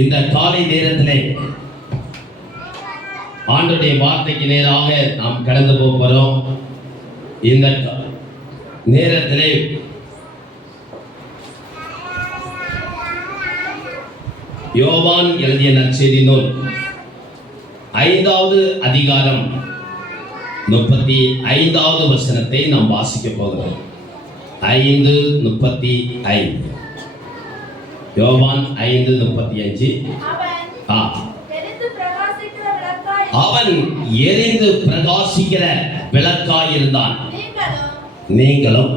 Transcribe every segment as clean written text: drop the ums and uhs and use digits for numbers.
இந்த காலை நேரத்திலே ஆண்டவருடைய வார்த்தைக்கு நேராக நாம் கடந்து போகிறோம். இந்த நேரத்திலே யோவான் எழுதிய நற்செய்தி நூல் 5வது அதிகாரம் 35வது வசனத்தை நாம் வாசிக்க போகிறோம். 5:35. யோவான் 5:35. அவன் எரிந்து பிரகாசிக்கிற விளக்காயிருந்தான். நீங்களும்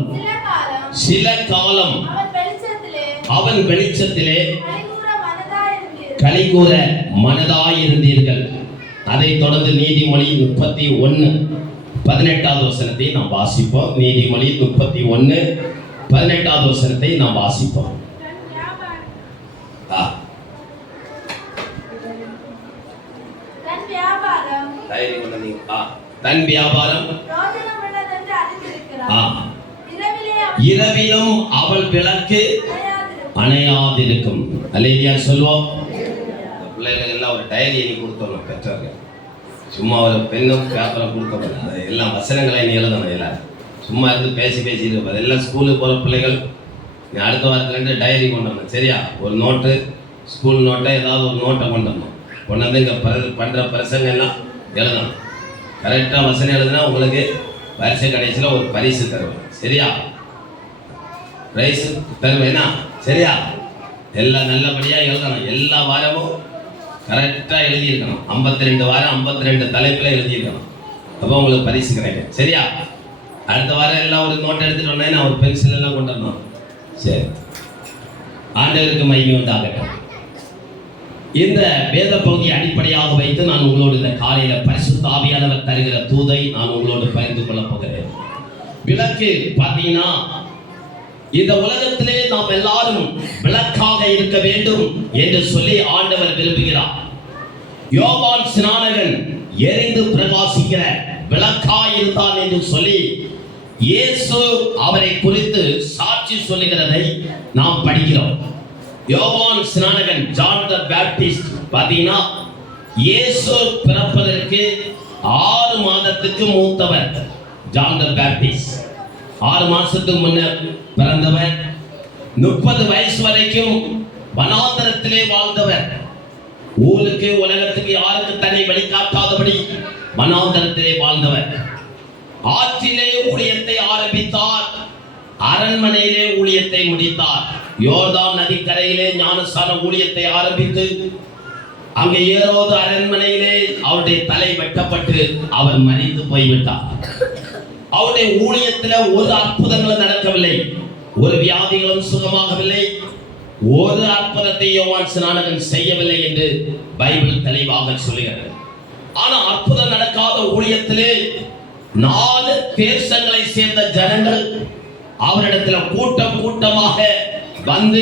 சில காலம் அவன் வெளிச்சத்திலே கலிகூற மனதாயிருந்தீர்கள். அதை தொடர்ந்து நீதிமொழி 31:18வது வசனத்தை நாம் வாசிப்போம். நீதிமொழி 31:18வது வசனத்தை நாம் வாசிப்போம். தன் வியாபாரம் இரவிலும் அவள் விளக்கு அணையாதிருக்கும். அல்லேலூயா சொல்வோம். பிள்ளைகள் எல்லாம் ஒரு டைரி எழுதி கொடுத்தோம் பெற்றோர்கள். சும்மா ஒரு பெண்ணும் பேப்பரை கொடுத்தோம். எல்லாம் வசனங்களை நீ எழுதணும். எல்லாம் சும்மா இருந்து பேசிட்டு இருப்பது. எல்லாம் ஸ்கூலுக்கு போகிற பிள்ளைகள் நீ அடுத்த வாரத்துலேருந்து டைரி கொண்டு வரணும். சரியா? ஒரு நோட்டு, ஸ்கூல் நோட்டை ஏதாவது ஒரு நோட்டை கொண்டு வரணும். கொண்டு வந்து இங்கே பண்ணுற பிரசங்க எல்லாம் எழுதணும். கரெக்டாக வசனம் எழுதுனா உங்களுக்கு வருஷ கடைசியில் ஒரு பரிசு தருவேன். சரியா? ரைஸ் தருவேன்னா சரியா? எல்லாம் நல்லபடியாக எழுதணும். எல்லா வாரமும் கரெக்டாக எழுதியிருக்கணும். 52 வாரம் 52 தலைப்பில் எழுதியிருக்கணும். அப்போ உங்களுக்கு பரிசு கிடைக்கும். சரியா? அடுத்த வாரம் எல்லாம் ஒரு நோட்டை எடுத்துகிட்டு வந்தேன்னா ஒரு பென்சில் எல்லாம் கொண்டு வரணும். சரி, ஆண்டவருக்கு மகிமை உண்டாகட்டும். இந்த வேத பகுதியை அடிப்படையாக வைத்து நான் உங்களோடு இந்த காலையில் பரிசுத்த ஆவியானவர் தருகிற தூதை நான் உங்களோடு பகிர்ந்து கொள்ளப் போகிறேன். விளக்கு பார்த்தீங்கன்னா, இந்த உலகத்திலே நாம் எல்லாரும் விளக்காக இருக்க வேண்டும் என்று சொல்லி ஆண்டவர் விரும்புகிறார். யோவான் ஸ்நானகன் எரிந்து பிரகாசிக்கிற விளக்காயிருந்தான் என்று சொல்லி இயேசு அவரை குறித்து சாட்சி சொல்லுகிறதை நாம் படிக்கிறோம். யோவான் ஸ்நானகன், ஜான் த பேப்டிஸ்ட் பார்த்தீங்கன்னா, இயேசு பிறப்பதற்கு 6 மாதத்துக்கு மூத்தவர். ஜான் த பேப்டிஸ்ட் 6 மாசத்துக்கு முன்னர் பிறந்தவர். 30 வயசு வரைக்கும் வனாந்தரத்திலே வாழ்ந்தவர். ஊருக்கு உலகத்துக்கு யாருக்கு தன்னை வழிகாட்டாதபடி வனாந்தரத்திலே வாழ்ந்தவர். ஆற்றிலே ஊழியத்தை ஆரம்பித்தார், அரண்மனையிலே ஊழியத்தை முடித்தார். யோர்தான் நதிக்கரையிலே ஞானஸ்நான ஊழியத்தை ஆரம்பித்து அங்கே ஏரோது அரண்மனையிலே அவருடைய தலை வெட்டப்பட்டு அவர் மரித்து போய்விட்டார். அவருடைய ஊழியத்தில் ஒரு அற்புதங்களும் நடக்கவில்லை, ஒரு வியாதிகளும் சுகமாகவில்லை, ஒரு அற்புதத்தை யோவான் ஸ்நானகன் செய்யவில்லை என்று பைபிள் தெளிவாக சொல்லுகிறது. ஆனால் அற்புதம் நடக்காத ஊழியத்திலே 4 தேசங்களை சேர்ந்த ஜனங்கள் அவரிடத்தில் கூட்டம் கூட்டமாக வந்து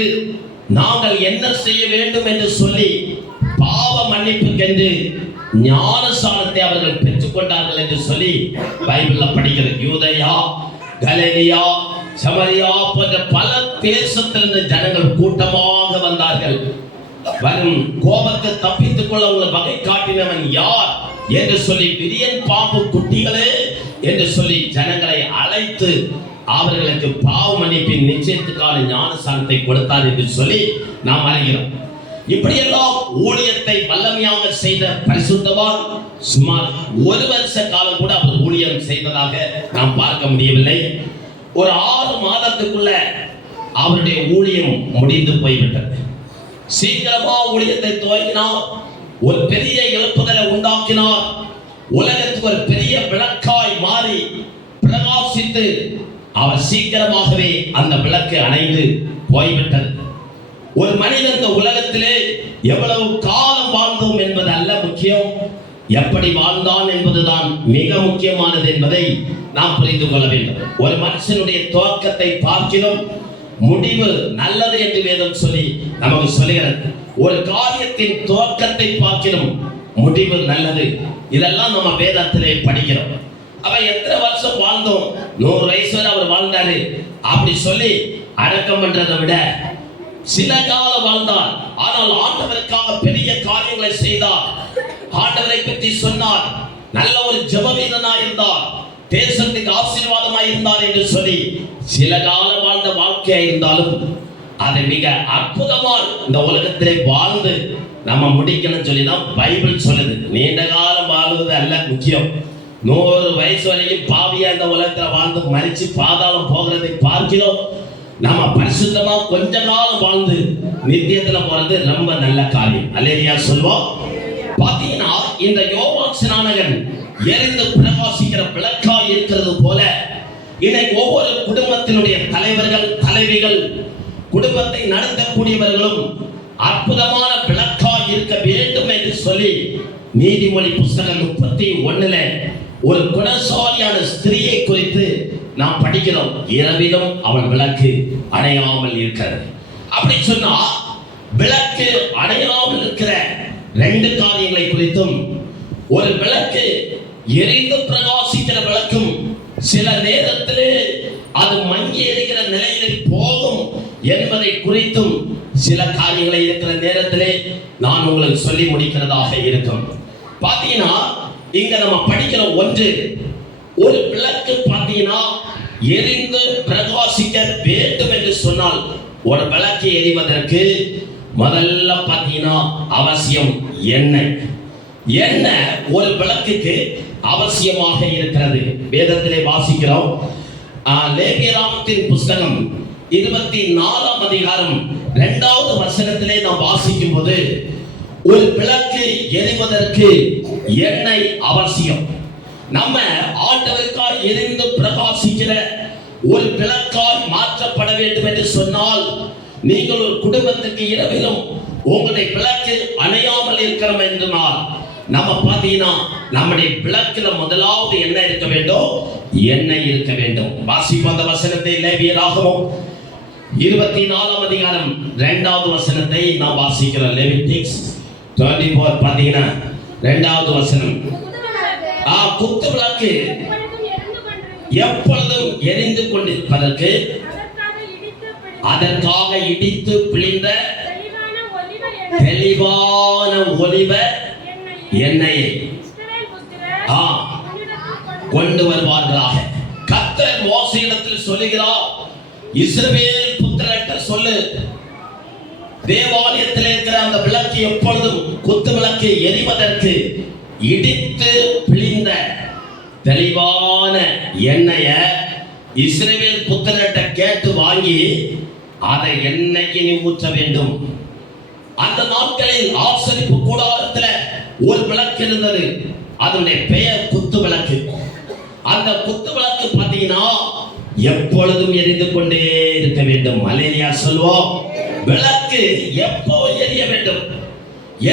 நாங்கள் என்ன செய்ய வேண்டும் என்று சொல்லி பாவ மன்னிப்புக்கென்று ஞானஸ்நானத்தை அவர்கள் பெற்றுக்கொண்டார்கள் என்று சொல்லி பைபிள்ல படிக்கிறது. யூதேயா, கலிலேயா, சமரியா போன்ற பல தேசத்திலிருந்து ஜனங்கள் கூட்டமாக வந்தார்கள். வரும் கோபத்தை தப்பித்துக் கொள்ள உள்ள வகை காட்டினவன் யார் என்று சொல்லி விரியன் பாம்பு குட்டிகளே என்று சொல்லி ஜனங்களை அழைத்து அவர்களுக்கு பாவ மன்னிப்பின் நிச்சயத்துக்கான ஞானஸ்நானத்தை கொடுத்தார் என்று சொல்லி நாம் அறிகிறோம். இப்படியெல்லாம் ஊழியத்தை வல்லமையாக செய்த பரிசுத்தவான் சுமார் 1 வருஷ காலம் கூட அவர் ஊழியம் செய்ததாக நாம் பார்க்க முடியவில்லை. ஒரு 6 மாதத்துக்குள்ள அவருடைய ஊழியம் முடிந்து போய்விட்டது. சீக்கிரமா ஊழியத்தை துவங்கினார், ஒரு பெரிய எழுப்புதலை உண்டாக்கினார். உலகத்துக்கு ஒரு பெரிய விளக்காய் மாறி பிரகாசித்து அவர் சீக்கிரமாகவே அந்த விளக்கு அணைந்து போய்விட்டது. ஒரு மனிதன் இந்த உலகத்திலே எவ்வளவு காலம் வாழ்ந்தோம் என்பது அல்ல முக்கியம், எப்படி வாழ்ந்தான் என்பதுதான் மிக முக்கியமானது என்பதை நாம் புரிந்து கொள்ள வேண்டும். ஒரு மனுஷனுடைய துவக்கத்தை பார்க்கிறோம், முடிவு நல்லது என்று வேதம் சொல்லி நமக்கு சொல்லுகிறது. ஒரு காரியத்தின் துவக்கத்தை பார்க்கிறோம், முடிவு நல்லது. இதெல்லாம் நம்ம வேதத்திலே படிக்கிறோம். அவ எத்தனை வருஷம் வாழ்ந்தோம், 100 வயசு வரை அவர் வாழ்ந்தாரு அப்படி சொல்லி அடக்கம் பண்றதை விட சில காலம் வாழ்ந்தார். ஆனால் ஆண்டவருக்காக பெரிய காரியங்களை செய்தார். ஆண்டவரை பற்றி சொன்னார். நல்ல ஒரு ஜெப வீரனாய் இருந்தார். தேசத்துக்கு ஆசீர்வாதமாய் இருந்தார் என்று சொல்லி சில காலம் வாழ்ந்த வாழ்க்கையா இருந்தாலும் அதை மிக அற்புதமா இந்த உலகத்திலே வாழ்ந்து நம்ம முடிக்கணும்னு சொல்லி தான் பைபிள் சொல்லுது. நீண்ட காலம் வாழ்வது அல்ல முக்கியம். 100 வயசு வரைக்கும் பாவியா இந்த உலகத்துல வாழ்ந்து மரிச்சு பாதாளம் போகிறதை பார்க்கிறோம். நம்ம பரிசுத்தமா கொஞ்ச காலம் வாழ்ந்து நித்தியத்துல போறது ரொம்ப நல்ல காரியம். அல்லேலூயா சொல்வோம். பாத்தீங்கன்னா இந்த யோவான் ஸ்நானகன் எரிந்து பிரகாசிக்கிற விளக்காய் இருக்கிறது போல இன்னைக்கு ஒவ்வொரு குடும்பத்தினுடைய தலைவர்கள், தலைவிகள், குடும்பத்தை நடத்தக்கூடியவர்களும் அற்புதமான விளக்காய் இருக்க வேண்டும் என்று சொல்லி நீதிமொழி புஸ்தகம் 31 ஒரு குணசாலியான ஸ்திரியை குறித்து நாம் படிக்கிறோம். இரவிலும் அவள் விளக்கு அணையாமல் இருக்கிறது. அப்படி சொன்னா விளக்கு அணையாமல் இருக்கிற 2 காரியங்களை குறித்தும், ஒரு விளக்கு எரிந்து பிரகாசிக்கிற விளக்கும் சில நேரத்திலே அது மங்கி எரிகிற நிலையில் போகும் என்பதை குறித்தும் சில காரியங்களை இருக்கிற நேரத்திலே நான் உங்களுக்கு சொல்லி முடிக்கிறதாக இருக்கும். பாத்தீங்கன்னா இங்க நம்ம படிக்கிற ஒன்று, ஒரு விளக்கு பாத்தீங்கன்னா எரிந்து பிரகாசிக்க வேண்டும் என்று சொன்னால் ஒரு விளக்கு எரிவதற்கு முதல்ல பாத்தீங்கன்னா அவசியம் எண்ணெய். எண்ணெய் ஒரு விளக்குக்கு அவசியமாக இருக்கிறது. வேதத்திலே வாசிக்கிறோம். லேவியராமத்தின் புஸ்தகம் 24ஆம் அதிகாரம் 2வது வசனத்திலே நாம் வாசிக்கும் போது ஒரு விளக்கு எரிவதற்கு எண்ணெய் அவசியம். நம்ம ஆண்டவருக்காய் எரிந்து பிரகாசிக்கிற ஒரு விளக்காய் மாற்றப்பட வேண்டும் என்று சொன்னால், நீங்கள் ஒரு குடும்பத்துக்கு இரவிலும் உங்களுடைய விளக்கு அணையாமல் இருக்கிறோம் என்றால் நம்ம பார்த்தீங்கன்னா நம்முடைய விளக்குல முதலாவது என்ன இருக்க வேண்டும்? எண்ணெய் இருக்க வேண்டும். வாசிப்போம் அந்த வசனத்தை. லேவியராகமம் 24ஆம் அதிகாரம் 2வது வசனத்தை நாம் வாசிக்கிறோம். லெவிட்டிக்ஸ் 24 பார்த்தீங்கன்னா 2வது வசனம். குத்து விளக்கு எப்பொழுதும் எரிந்து கொண்டிருப்பதற்கு அதற்காக இடித்து பிழிந்த தெளிவான ஒலிவ எண்ணெயை கொண்டு வருவார்களாக. கர்த்தர் மோசேயிடத்தில் சொல்லுகிறார், இஸ்ரவேல் புத்திரர்கிட்ட சொல்லு, தேவாலயத்தில் இருக்கிற அந்த விளக்கு எப்பொழுதும் குத்து விளக்கு எரிவதற்கு இடித்து பிழிந்த தெளிவான எண்ணெய இஸ்ரவேல் புத்திரர்கிட்ட கேட்டு வாங்கி அதை எண்ணெய்க்கு நீ ஊற்ற வேண்டும். அந்த நாட்களில் ஆசரிப்பு கூடாரத்துல ஒரு விளக்கு இருந்தது. அதனுடைய பெயர் குத்து விளக்கு. அந்த குத்து விளக்கு பார்த்தீங்கன்னா எப்பொழுதும் எரிந்து கொண்டே இருக்க வேண்டும். அல்லேலூயா சொல்வோம். விளக்கு எப்போ எரிய வேண்டும்?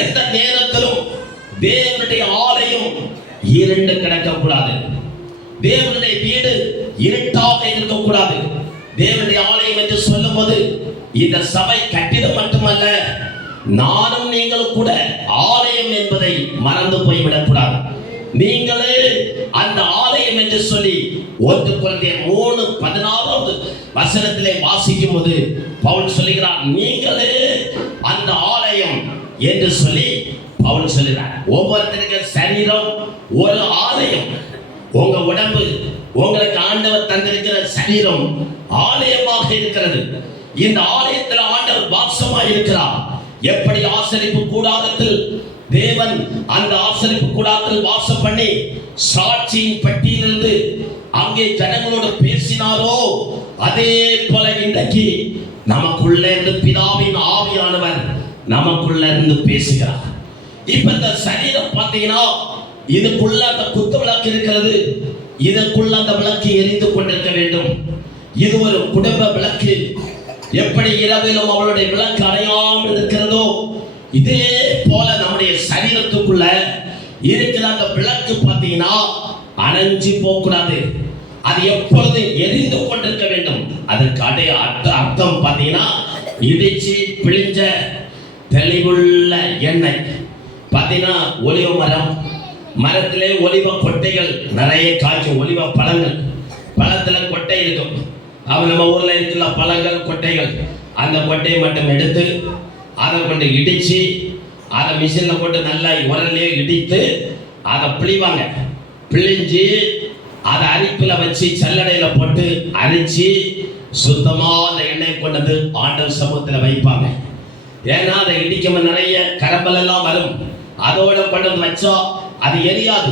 எந்த நேரத்திலும் தேவனுடைய ஆலயம் இருண்டு கிடக்கக்கூடாது. தேவனுடைய வீடு இருட்டாக இருக்கக்கூடாது. தேவனுடைய ஆலயம் என்று சொல்லும் போது இந்த சபை கட்டிடம் மட்டுமல்ல, நானும் நீங்களும் கூட ஆலயம் என்பதை மறந்து போய்விடக்கூடாது. நீங்களே அந்த ஆலயம் என்று சொல்லி 1 கொரிந்தியர் 3:16வது வசனத்திலே வாசிக்கும் போது பவுல் சொல்லுகிறார், நீங்களே அந்த ஆலயம் என்று சொல்லி பவுல் சொல்லுகிறார். ஒவ்வொருத்தருக்கு சரீரம் ஒரு ஆலயம். உங்க உடம்பு, உங்களுக்கு ஆண்டவர் தந்திருக்கிற சரீரம் ஆலயமாக இருக்கிறது. இந்த ஆலயத்தில் ஆண்டவர் வாசமாக இருக்கிறார். எப்படி ஆசரிப்பு கூடாரத்தில் தேவன் அந்த ஆசரிப்பு கூடாரத்தில் வாசம் பண்ணி சாட்சியின் பட்டியலிருந்து அங்கே ஜனங்களோடு பேசினாரோ, அதே போல இன்றைக்கு நமக்குள்ள இருந்து பிதாவின் ஆவியானவர் நமக்குள்ள இருந்து பேசுகிறார். இப்ப இந்த சரீரம் பார்த்தீங்கன்னா இதுக்குள்ள அந்த குத்து விளக்கு இருக்கிறது. இதற்குள்ள அந்த விளக்கு எரிந்து கொண்டிருக்க வேண்டும். இது ஒரு குடும்ப விளக்கு. எப்படி இரவிலும் அவளுடைய விளக்கு அணையாமல் இருக்கிறதோ, இதே போல நம்முடைய சரீரத்துக்குள்ள இருக்கிற அந்த விளக்கு பார்த்தீங்கன்னா அணைஞ்சு போகக்கூடாது. அது எப்பொழுது எரிந்து கொண்டிருக்க வேண்டும். அதற்கு அர்த்தம் பார்த்தீங்கன்னா இடிச்சு பிழிஞ்ச தெளிவுள்ள எண்ணெய். பார்த்தீங்கன்னா ஒலிவ மரத்திலே ஒலிவ கொட்டைகள் நிறைய காய்ச்சும். ஒலிவ பழங்கள், பழத்துல கொட்டை இருக்கும். அவன் நம்ம ஊர்ல இருக்கிற பழங்கள், கொட்டைகள் அந்த கொட்டையை மட்டும் எடுத்து அதை கொண்டு இடிச்சு அதை மிஷினில் போட்டு நல்லா உரலே இடித்து அதை பிழிவாங்க. பிழிஞ்சு அதை அரிப்பில் வச்சு சல்லடையில் போட்டு அரிச்சு சுத்தமாக அந்த எண்ணெய் கொண்டது ஆண்டவர் சமூகத்தில் வைப்பாங்க. ஏன்னா அதை இடிக்கும் நிறைய கரம்பல் எல்லாம் வரும். அதோட கொண்டு வந்து வச்சா அது எரியாது.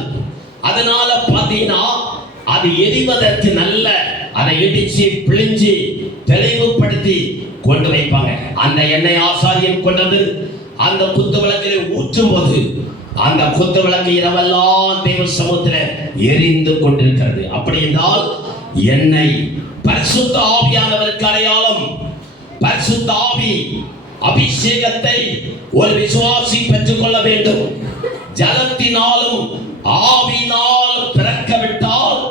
அதனால பார்த்தீங்கன்னா அது எரிவதற்கு நல்ல அதை இடிச்சு பிழிஞ்சு தெளிவுபடுத்தி கொண்டு வைப்பாங்க. அந்த எண்ணெய் ஆசாரியன் கொண்டது அந்த குத்து விளக்கிலே ஊற்றும் போது அந்த குத்து விளக்கு இரவெல்லாம் தேவ சமூகத்தில் எரிந்து கொண்டிருக்கிறது. அப்படி என்றால் எண்ணெய் பரிசுத்த ஆவியானவருக்கு அடையாளம். பரிசுத்த ஆவி அபிஷேகத்தை ஒரு விசுவாசி பெற்றுக் கொள்ள வேண்டும். ஜலத்தினாலும் ஆவியினால் பிறக்கவிட்டால்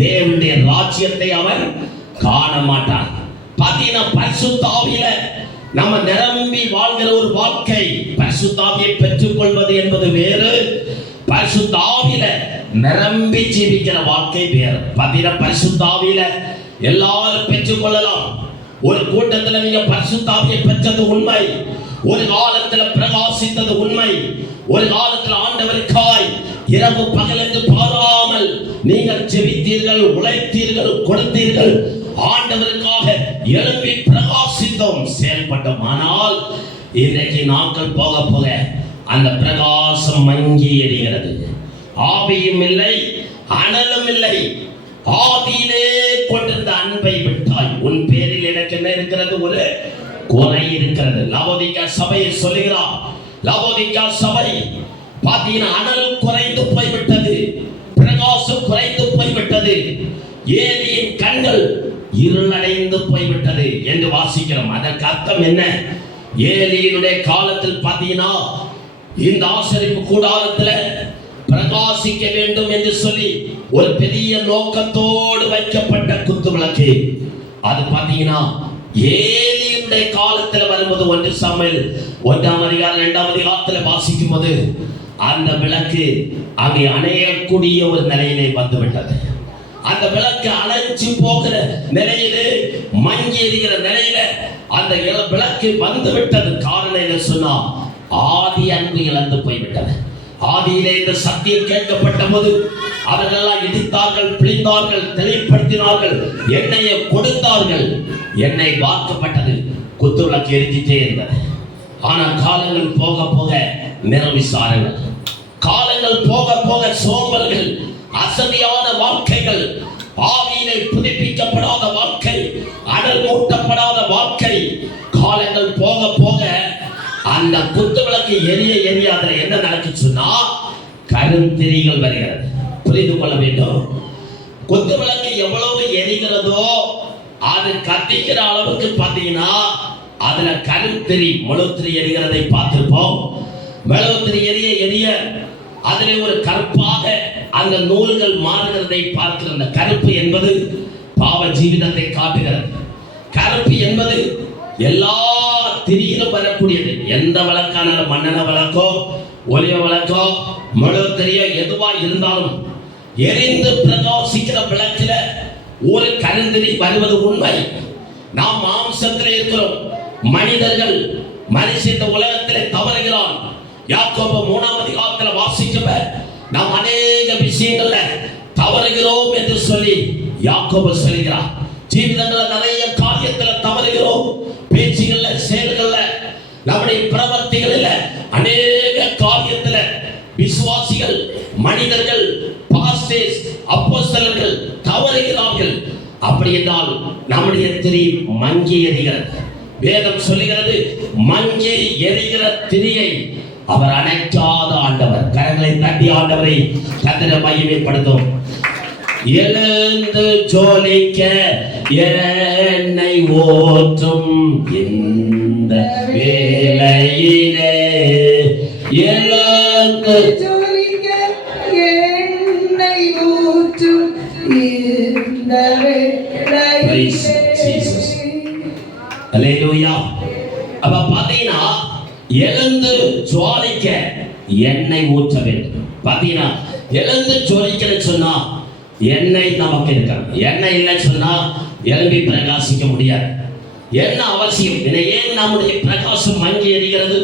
தேவனுடைய ராஜ்யத்தை அவன் காண மாட்டான். பார்த்தீங்கன்னா பரிசுத்த ஆவியில நம்ம நிரம்பி வாழ்கிற ஒரு வாழ்க்கை, பரிசுத்த ஆவியை பெற்றுக் கொள்வது என்பது வேறு, பரிசுத்த ஆவியில நிரம்பி ஜீவிக்கிற வாழ்க்கை வேறு. பார்த்தீங்கன்னா பரிசுத்த ஆவியில எல்லாரும் பெற்றுக் கொள்ளலாம். ஒரு கூட்டத்தில் நீங்க பரிசுத்த ஆவியை பெற்றது உண்மை, ஒரு காலத்தில் பிரகாசித்தது உண்மை, ஒரு காலத்தில் ஆண்டவருக்காய் இரவு பகல் என்று பாராமல் நீங்கள் ஜெபித்தீர்கள், உழைத்தீர்கள், கொடுத்தீர்கள், ஆண்டவருக்காக எழும்பி பிரகாசித்தோம், செயல்பட்டோம். ஆனால் இன்றைக்கு நாட்கள் போக போக அந்த பிரகாசம் மங்கி எரிகிறது. ஆவியும் இல்லை, அனலும் இல்லை. ஆதியிலே கொண்டிருந்த அன்பை விட்டாய். உன் பேரில் எனக்கு என்ன இருக்கிறது? ஒரு குறை இருக்கிறது. லவோதிக்கா சபையை சொல்லுகிறார். லவோதிக்கா சபை பார்த்தீங்கன்னா அனல் குறைந்து போய்விட்டது, பிரகாசம் குறைந்து போய்விட்டது, ஏலியின் கண்கள் இருளடைந்து போய்விட்டது என்று வாசிக்கிறோம். அதற்கு அர்த்தம் என்ன? ஏலியினுடைய காலத்தில் பார்த்தீங்கன்னா இந்த ஆசரிப்பு கூடாரத்தில் பிரகாசிக்க வேண்டும் என்று சொல்லி ஒரு பெரிய நோக்கத்தோடு வைக்கப்பட்ட குத்து விளக்கு. அது பார்த்தீங்கன்னா ஏலியினுடைய காலத்தில் வரும்போது 1 சாமுவேல் 1ஆம் அதிகாரம் 2ஆம் அதிகாரத்தில் வாசிக்கும் போது அந்த விளக்கு அங்கே அணையக்கூடிய ஒரு நிலையிலே வந்துவிட்டது. அந்த விளக்கு அணைச்சு போகிற நிலையிலே, மங்கி எரிகிற நிலையில அந்த விளக்கு வந்து விட்டது. காரணம் என்ன சொன்னா, ஆதி அன்பு இழந்து போய்விட்டது. ஆதியிலே இந்த சத்தியம் கேட்கப்பட்ட போது அவர்களெல்லாம் இடித்தார்கள், பிழிந்தார்கள், தெளிவுபடுத்தினார்கள், எண்ணெயை கொடுத்தார்கள், எண்ணெய் வார்க்கப்பட்டது, குத்து விளக்கு எரிஞ்சிட்டே இருந்தது. ஆனால் காலங்கள் போக போக நிறவிசாரங்கள், காலங்கள் போக போக சோம்பல்கள், அசதியான வாழ்க்கைகள், ஆவியிலே புதுப்பிக்கப்படாத வாழ்க்கை, அனல் மூட்டப்படாத வாழ்க்கை, காலங்கள் போக போக அந்த குத்து விளக்கு எரிய எரிய அதில் என்ன நடக்குச்சுன்னா கருந்திரிகள் வருகிறது. புரிந்து கொள்ள வேண்டும். குத்து விளக்கு எவ்வளவு எரிகிறதோ அது கத்திக்கிற அளவுக்கு பார்த்தீங்கன்னா அதுல கருத்திரி முழுத்திரி எரிகிறதை பார்த்திருப்போம். மெழுகுத்திரி எரிய எரிய அதிலே ஒரு கருப்பாக அந்த நூல்கள் மாறுகிறதை பார்க்கிற அந்த கருப்பு என்பது பாவ ஜீவிதத்தை காட்டுகிறது. கருப்பு என்பது எல்லா திரியிலும் வரக்கூடியது. எந்த விளக்கானாலும் மண்ணெண்ண விளக்கோ ஒலிவ விளக்கோ மெழுகுத்திரியோ எதுவா இருந்தாலும் எரிந்து பிரகாசிக்கிற விளக்கில ஒரு கருந்திரி வருவது உண்மை. நாம் மாம்சத்தில் இருக்கிறோம். மனிதர்கள் மனுஷன் இந்த உலகத்தில் தவறுகிறான். யாக்கோபு 3ஆம் அதிகாரத்தில் வாசிக்கவே நாம் அநேக விஷயங்கள்ல தவறுகிறோம் என்று சொல்லி யாக்கோபு சொல்கிறார். ஜீவிதங்கள்ல நிறைய காரியத்துல தவறுகிறோம். பேச்சுகள்ல, செயல்கள்ல, நம்முடைய பிரவர்த்திகளில் அநேக காரியத்துல விசுவாசிகள், மனிதர்கள், பாஸ்டர்ஸ், அப்போஸ்தலர்கள் தவறுகிறார்கள். அப்படி என்றால் நம்முடைய திரி மங்கி எரிகிறது. வேதம் சொல்லுகிறது, மங்கி எரிகிற திரியை அவர் அணைக்காத ஆண்டவர். கரங்களை தட்டி ஆண்டவரை கத்திர மகிமைப்படுத்தும். எழுந்து ஜொலிக்க என்னை ஓற்றும் இந்த வேளையிலே, எழுந்து ஜொலிக்க என்னை ஊற்றும் இந்த வேளையிலே. அல்லேலூயா. அப்ப பாத்தீங்கன்னா எழுந்து ஜுவாலிக்க எண்ணெய் ஊற்ற வேண்டும். பாத்தீங்கன்னா எழுந்து ஜுவாலிக்கன்னு சொன்னா எண்ணெய் நமக்கு இருக்கணும். எண்ணெய் இல்லை சொன்னா எழும்பி பிரகாசிக்க முடியாது. என்ன அவசியம்? ஏன் நம்முடைய பிரகாசம் மங்கி எரிகிறது?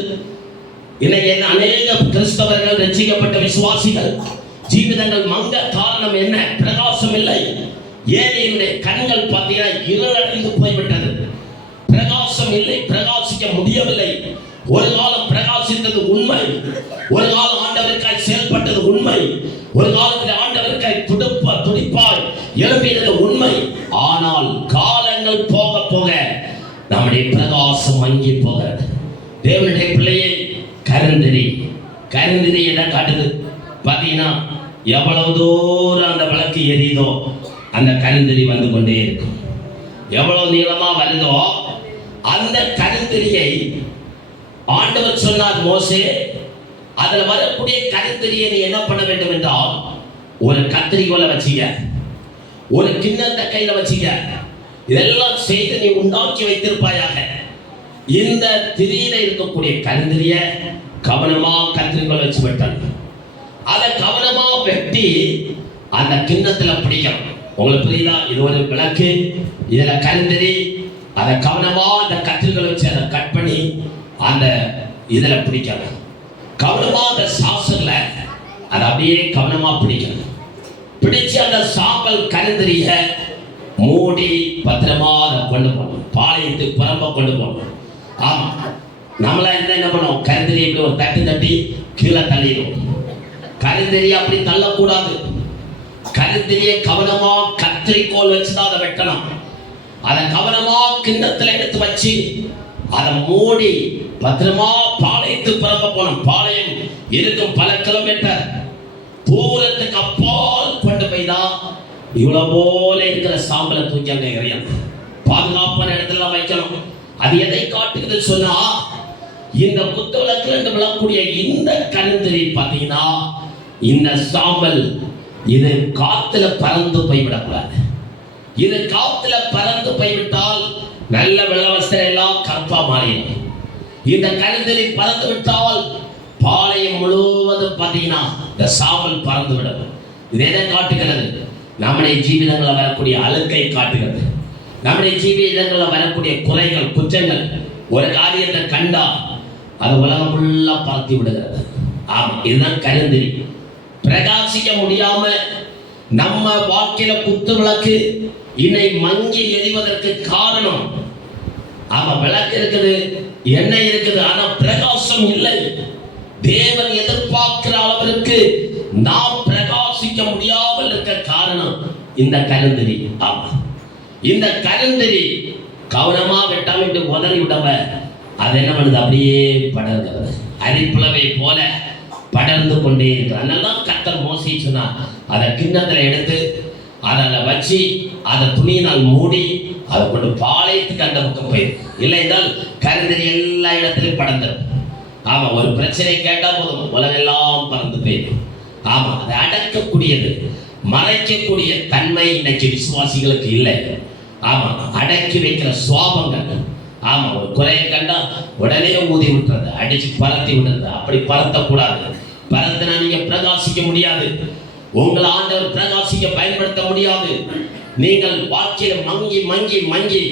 இன்னைக்கு அநேக கிறிஸ்தவர்கள், ரட்சிக்கப்பட்ட விசுவாசிகள் ஜீவிதங்கள் மங்க காரணம் என்ன? பிரகாசம் இல்லை. ஏன் என்னுடைய கண்கள் பார்த்தீங்கன்னா இருளடைந்து போய்விட்டது. பிரகாசம் இல்லை, பிரகாசிக்க முடியவில்லை. ஒரு காலம் பிரகாசித்தது உண்மை, ஒரு காலம் ஆண்டவருக்காய் செயல்பட்டது உண்மை, ஒரு காலத்தில் ஆண்டவருக்காய் துடிப்பாய் எழுப்பினது உண்மை. ஆனால் காலங்கள் போக போக நம்முடைய பிரகாசம் மங்கி போகிறது. தேவனுடைய பிள்ளையை கருந்திரி என்ன காட்டுது பார்த்தீங்கன்னா, எவ்வளவு தூரம் அந்த விளக்கு எரியுதோ அந்த கருந்திரி வந்து கொண்டே இருக்கும். எவ்வளவு நீளமா வருதோ அந்த கருந்திரியை ஆண்டவர் சொன்னார், மோசே அதுல வரக்கூடிய கருந்திரியை நீ என்ன பண்ண வேண்டும் என்றால், ஒரு கத்திரிக்கோலை வச்சுக்க, ஒரு கிண்ணத்தை கையில வச்சுக்க, இதெல்லாம் செய்து நீ உண்டாக்கி வைத்திருப்பாயாக. இந்த திரியில இருக்கக்கூடிய கருந்திரிய கவனமா கத்திரிக்கோலை வச்சு வெட்டான். அதை கவனமா வெட்டி அந்த கிண்ணத்துல பிடிக்கணும். உங்களுக்கு புரியுதா? இது ஒரு விளக்கு, இதுல கருந்திரி. அதை கவனமா அந்த கத்திரிக்கோலை வச்சு அதை கட் பண்ணி அந்த இதுல பிடிக்கணும். கவனமா அந்த சாசல்ல அதை அப்படியே கவனமா பிடிக்கணும். பிடிச்சு அந்த சாம்பல் கருந்திரிய மூடி பத்திரமா அதை கொண்டு போகணும். பாளையத்துக்கு புறம்ப கொண்டு போகணும். ஆமா, நம்மளா என்ன பண்ணுவோம்? கருந்திரி இப்படி ஒரு தட்டி தட்டி கீழே தள்ளிடுவோம். கருந்திரியை அப்படி தள்ளக்கூடாது. கருந்திரியை கவனமா கத்திரிக்கோல் வச்சுதான் அதை வெட்டணும். அதை கவனமா கிண்ணத்துல எடுத்து வச்சு அதை மூடி பத்திரமா பாளையத்துக்கு புறம்ப போகணும். பாளையம் இருக்கும் பல கிலோமீட்டர் தூரத்துக்கு அப்பால் கொண்டு போய் தான் இவ்வளவு போல இருக்கிற சாம்பலை தூக்கி அங்க எறியணும். பாதுகாப்பான இடத்துல வைக்கணும். அது எதை காட்டுகிறது சொன்னா, இந்த குத்து விளக்குல இருந்து விழக்கூடிய இந்த கருந்திரி பார்த்தீங்கன்னா, இந்த சாம்பல் இது காத்துல பறந்து போய்விடக்கூடாது. இது காத்துல பறந்து போய்விட்டால் நல்ல வெள்ளவஸ்திரம் எல்லாம் கற்பா மாறிடும். இந்த கருந்திரி பறந்து விட்டால் பாளையம் முழுவதும் பார்த்தீங்கன்னா இந்த சாம்பல் பறந்து விடும். இது எதை காட்டுகிறது? நம்முடைய ஜீவிதங்களில் வரக்கூடிய அழுக்கை காட்டுகிறது. நம்முடைய ஜீவிதங்களில் வரக்கூடிய குறைகள், குற்றங்கள். ஒரு காரியத்தை கண்டா அது உலகம் ஃபுல்லா பறத்தி விடுகிறது. ஆமா, இதுதான் கருந்திரி. பிரகாசிக்க முடியாம நம்ம வாழ்க்கையில குத்து விளக்கு இன்னை மங்கி எரிவதற்கு காரணம், ஆமா, விளக்கு இருக்குது, எண்ணெய் இருக்குது, ஆனா பிரகாசம் இல்லை. தேவன் எதிர்பார்க்கிற அளவிற்கு நாம் பிரகாசிக்க முடியாமல் இருக்க காரணம் இந்த கருந்திரி. ஆமா, இந்த கருந்திரி கவனமா வெட்டாமிட்டு உதறி விடவ அது என்ன பண்ணுது? அப்படியே படர்கிறது. அரிப்புலவை போல படர்ந்து கொண்டே இருக்கு. அதனால கர்த்தர் மோசே சொன்னா, அதை கிண்ணத்துல எடுத்து அதில் வச்சு அதை துணியினால் மூடி அதை கொண்டு பாளையத்துக்கு அந்த பக்கம் போயிடும். இல்லை என்றால் கருந்திரி எல்லா இடத்துலையும் படர்ந்துடும். ஆமா, ஒரு பிரச்சனை கேட்டா போதும் உலகெல்லாம் பறந்து போயிடும். ஆமா, அதை அடக்கக்கூடியது, மறைக்கக்கூடிய தன்மை இன்னைக்கு விசுவாசிகளுக்கு இல்லை. ஆமா, அடக்கி வைக்கிற சுவாபங்கள். ஆமா, ஒரு குறையை கண்டா உடனே ஊதி விட்டுறது, அடிச்சு பறத்தி விடுறது. அப்படி பறத்தக்கூடாது. பறத்தினா நீங்க பிரகாசிக்க முடியாது. உங்களை ஆண்டவர் பிரகாசிக்க பயன்படுத்த முடியாது. நீங்கள் வாழ்க்கையில மங்கி மங்கி மங்கி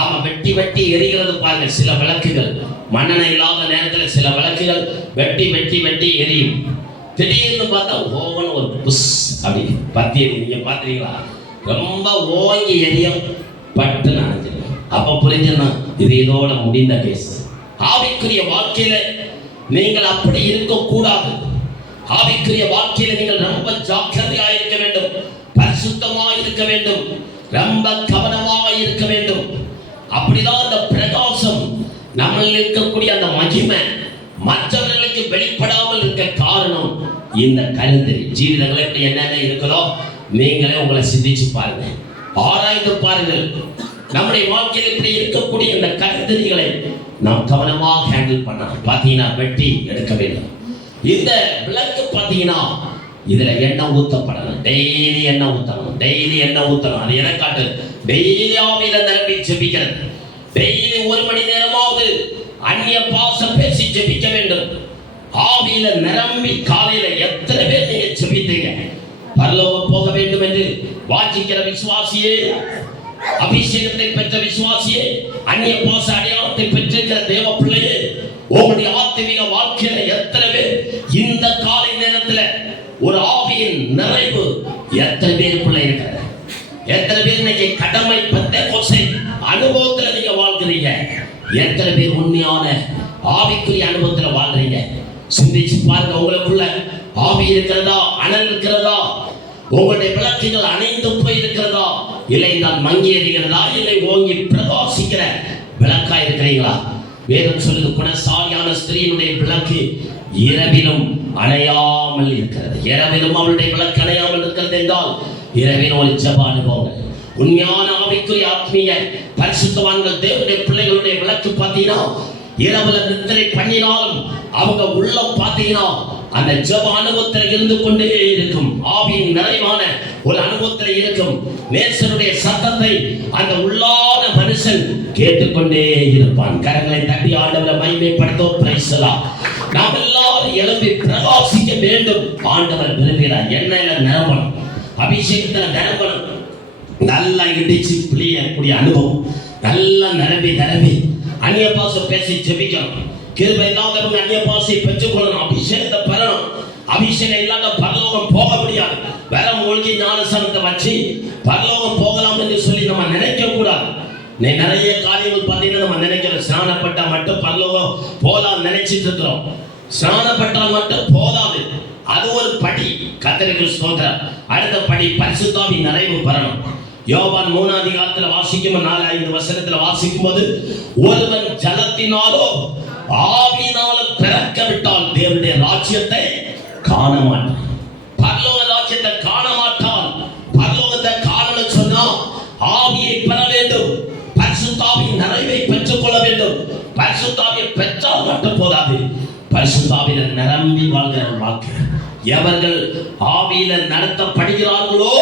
ஆமா வெட்டி வெட்டி எரிகிறது பாருங்க. சில விளக்குகள் மண்ணெண்ணெய் இல்லாத நேரத்தில் சில விளக்குகள் வெட்டி வெட்டி வெட்டி எரியும். திடீர்னு பார்த்தா ஓவன் ஒரு புஷ் அப்படி பத்தி எரியும். நீங்க பாத்தீங்களா? ரொம்ப ஓங்கி எரியும், பட்டு நினைஞ்சிடும். அப்ப புரிஞ்சுன்னா இது இதோட முடிந்த கேஸ். ஆவிக்குரிய வாழ்க்கையில நீங்கள் அப்படி இருக்கக்கூடாது. ஆவிக்குரிய வாழ்க்கையில நீங்கள் ரொம்ப ஜாக்கிரதையா இருக்க வேண்டும், பரிசுத்தமா இருக்க வேண்டும், ரொம்ப கவனமா இருக்க வேண்டும். அப்படிதான் அந்த பிரகாசம் நம்மளில் இருக்கக்கூடிய அந்த மகிமை மற்றவர்களுக்கு வெளிப்படாமல் இருக்க காரணம் இந்த கருந்திரி. ஜீவிதங்கள் எப்படி என்னென்ன இருக்குதோ நீங்களே உங்களை சிந்திச்சு பாருங்க, ஆராய்ந்து பாருங்கள். நம்முடைய வாழ்க்கையில் இப்படி இருக்கக்கூடிய இந்த கருந்திரிகளை நாம் கவனமாக ஹேண்டில் பண்ணணும். பார்த்தீங்கன்னா வெட்டி எடுக்க வேண்டும். இந்த விளக்கு பார்த்தீங்கன்னா இதுல எண்ணெய் ஊற்றப்படணும். டெய்லி எண்ணெய் ஊற்றணும், டெய்லி எண்ணெய் ஊற்றணும். அது என காட்டு? டெய்லி ஆவியில நிரம்பி ஜெபிக்கிறது. டெய்லி 1 மணி நேரமாவது அந்நிய பாசம் பேசி ஜெபிக்க வேண்டும். ஆவியில நிரம்பி காலையில எத்தனை பேர் நீங்க ஜெபித்தீங்க? பரலோகம் போக வேண்டும் என்று வாஞ்சிக்கிற விசுவாசியே, அபிஷேகத்தை பெற்ற விசுவாசியே, அந்நிய பாச அடையாளத்தை பெற்றிருக்கிற தேவ பிள்ளையே, உங்களுடைய ஆத்மீக வாழ்க்கையில எத்தனை பேர் இந்த காலை நேரத்துல ஒரு ஆவியின் நிறைவு எத்தனை பேருக்குள்ள இருக்கிறது? எத்தனை பேர் இன்னைக்கு கடமை பெந்தேகோஸ்தே அனுபவத்துல நீங்க வாழ்கிறீங்க? எத்தனை பேர் உண்மையான ஆவிக்குரிய அனுபவத்துல வாழ்றீங்க? சிந்திச்சு பாருங்க. உங்களுக்குள்ள ஆவி இருக்கிறதா? அனல் இருக்கிறதா? உங்களுடைய விளக்குகள் அணைந்து போய் இருக்கிறதா? இல்லை நான் மங்கி எறிகிறதா? இல்லை ஓங்கி பிரகாசிக்கிற விளக்கா இருக்கிறீங்களா? வேதம் சொல்லுது, குணசாலியான ஸ்திரீனுடைய விளக்கு இரவிலும் அணையாமல் இருக்கிறது. இரவிலும் அவளுடைய விளக்கு அணையாமல் இருக்கிறது என்றால் இரவிலும் ஒரு ஜெப அனுபவங்கள். உண்மையான ஆவிக்குரிய ஆத்மீய பரிசுத்தவான்கள் தேவனுடைய பிள்ளைகளுடைய விளக்கு பார்த்தீங்கன்னா, இரவுல நித்திரை பண்ணினாலும் அவங்க உள்ளம் பார்த்தீங்கன்னா அந்த ஜெப அனுபவத்தில் இருந்து கொண்டே இருக்கும். ஆவியின் நிறைவான ஒரு அனுபவத்தில் இருக்கும். நேசருடைய சத்தத்தை அந்த உள்ளான மனுஷன் கேட்டுக்கொண்டே இருப்பான். கரங்களை தட்டி ஆண்டவரை மகிமைப்படுத்துவோம். Praise the Lord. நாம் எல்லாரும் எழும்பி பிரகாசிக்க வேண்டும். ஆண்டவர் விரும்புகிறார். எண்ணெயில நிரம்பணும், அபிஷேகத்துல நிரம்பணும். நல்லா இடிச்சு பிழியக்கூடிய அனுபவம், நல்லா நிரம்பி அந்நிய பாசை பேசி ஜெபிக்கணும். கிருபை இல்லாதவங்க அந்நிய பாசை பெற்றுக்கொள்ளணும். அபிஷேகத்தை பெறணும். அபிஷேகம் இல்லாத பரலோகம் போக முடியாது. வேற மூழ்கி ஞானஸ்தானத்தை வச்சு பரலோகம் போகலாம் என்று சொல்லி நம்ம நினைக்க கூடாது. நிறைய காரியங்கள் பார்த்தீங்கன்னா நம்ம நினைக்கிறோம், ஸ்நானப்பட்டா மட்டும் பரலோகம் போகலாம் நினைச்சிட்டு இருக்கிறோம். ஸ்நானப்பட்டால் மட்டும் போதாது, அது ஒரு படி. கர்த்தருக்கு ஸ்தோத்திரம். அடுத்த படி பரிசுத்தாவி நிறைவு பெறணும். யோவான் 3ஆம் அதிகாரத்துல வாசிக்கும் 4-5 வசனத்துல வாசிக்கும் போது, ஒருவன் ஜலத்தினாலோ ஆவியினாலும் பிறக்க விட்டால் தேவனுடைய ராஜ்யத்தை காண மாட்டான். பரலோக ராஜ்யத்தை காண மாட்டான். பரலோகத்தை காணணும்னு சொன்னா ஆவியை பெற வேண்டும். பரிசுத்தாவின் நிறைவை பெற்றுக் கொள்ள வேண்டும். பரிசுத்தாவியை பெற்றால் மட்டும் போதாது, பரிசுத்தாவில நிரம்பி வாழ்கிற வாழ்க்கை. எவர்கள் ஆவியில நடத்தப்படுகிறார்களோ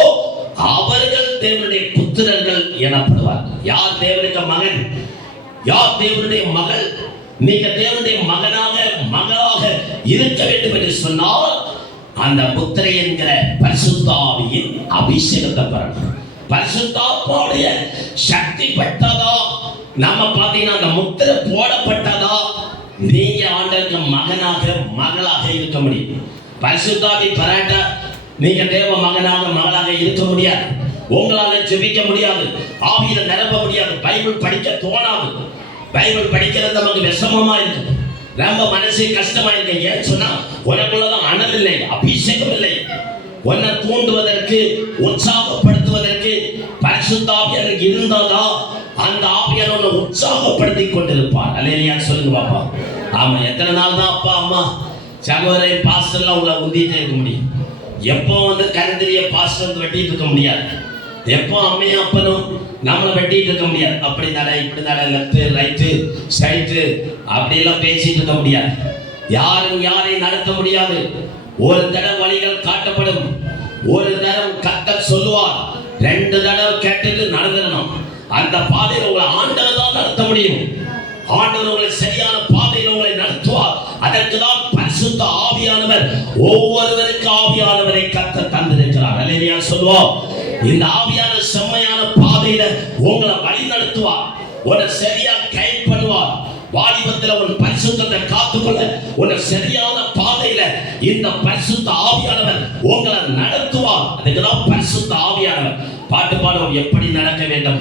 அவர்கள் தேவனுடைய புத்திரர்கள் எனப்படுவார்கள். யார் தேவனுடைய மகன்? யார் தேவனுடைய மகள்? நீங்க தேவனுடைய மகளாக இருக்க வேண்டும் என்று சொன்னால் அந்த முத்திரை என்கிற பரிசுத்த ஆவியின் அபிஷேகத்தை பெறணும். பரிசுத்த ஆவியுடைய சக்தி பெற்றதா நம்ம பார்த்தீங்கன்னா அந்த முத்திரை போடப்பட்டதா நீங்க ஆண்டவருக்கு மகளாக இருக்க முடியும். பரிசுத்த ஆவி பெறாட்டா நீங்க தேவ மகளாக இருக்க முடியாது. உங்களால ஜெபிக்க முடியாது, ஆவியில நிரம்ப முடியாது, பைபிள் படிக்க தோணாது. பைபிள் படிக்கிறது நமக்கு விஷமமா இருக்கு, ரொம்ப மனசு கஷ்டமா இருக்கு. ஏன் சொன்னா உனக்குள்ளதான் அனல் இல்லை, அபிஷேகம் இல்லை. உன்னை தூண்டுவதற்கு உற்சாகப்படுத்துவதற்கு பரிசுத்த ஆவியானவர் இருந்தாதா அந்த ஆவியானவர் உன்னை உற்சாகப்படுத்தி கொண்டிருப்பார். அல்லேலூயா சொல்லுங்க பாப்பா. ஆமா, எத்தனை நாள் தான் அப்பா அம்மா சகோதரி பாஸ்டர்லாம் உங்களை உந்திட்டே இருக்க முடியும்? எப்போ கருந்திரிய பாஸ்டர் வெட்டிட்டு இருக்க முடியாது. எப்போ அம்மையும் அப்பனும் நம்மளை வெட்டிட்டு இருக்க முடியாது. அப்படி நட இப்படி நட, லெஃப்ட் ரைட்டு ஸ்ட்ரைட்டு அப்படியெல்லாம் பேசிட்டு இருக்க முடியாது. யாரும் யாரையும் நடத்த முடியாது. ஒரு தடவை வழிகள் காட்டப்படும், ஒரு தடவை கர்த்தர் சொல்லுவார், 2 தடவை கேட்டுட்டு நடந்துடணும். அந்த பாதையில் உங்களை ஆண்டவர் தான் நடத்த முடியும். ஆண்டவர் உங்களை சரியான பாதையில் உங்களை நடத்துவார். அதற்கு தான் பரிசுத்த ஆவியானவர் ஒவ்வொருவருக்கு ஆவியானவரை கர்த்தர் தந்திருக்கிறார். அல்லேலூயா சொல்லுவோம். இந்த ஆவியான செம்மையான பாதையில உங்களை வழி நடத்துவார், உன்னை சரியா கைட் பண்ணுவார். வாலிபத்தில் உன் பரிசுத்தத்தை காத்துக்கொள்ள உன்னை சரியான பாதையில இந்த பரிசுத்த ஆவியானவர் உங்களை நடத்துவார். அதுக்குதான் பரிசுத்த ஆவியானவர். பாட்டு பாடுவோம், எப்படி நடக்க வேண்டும்,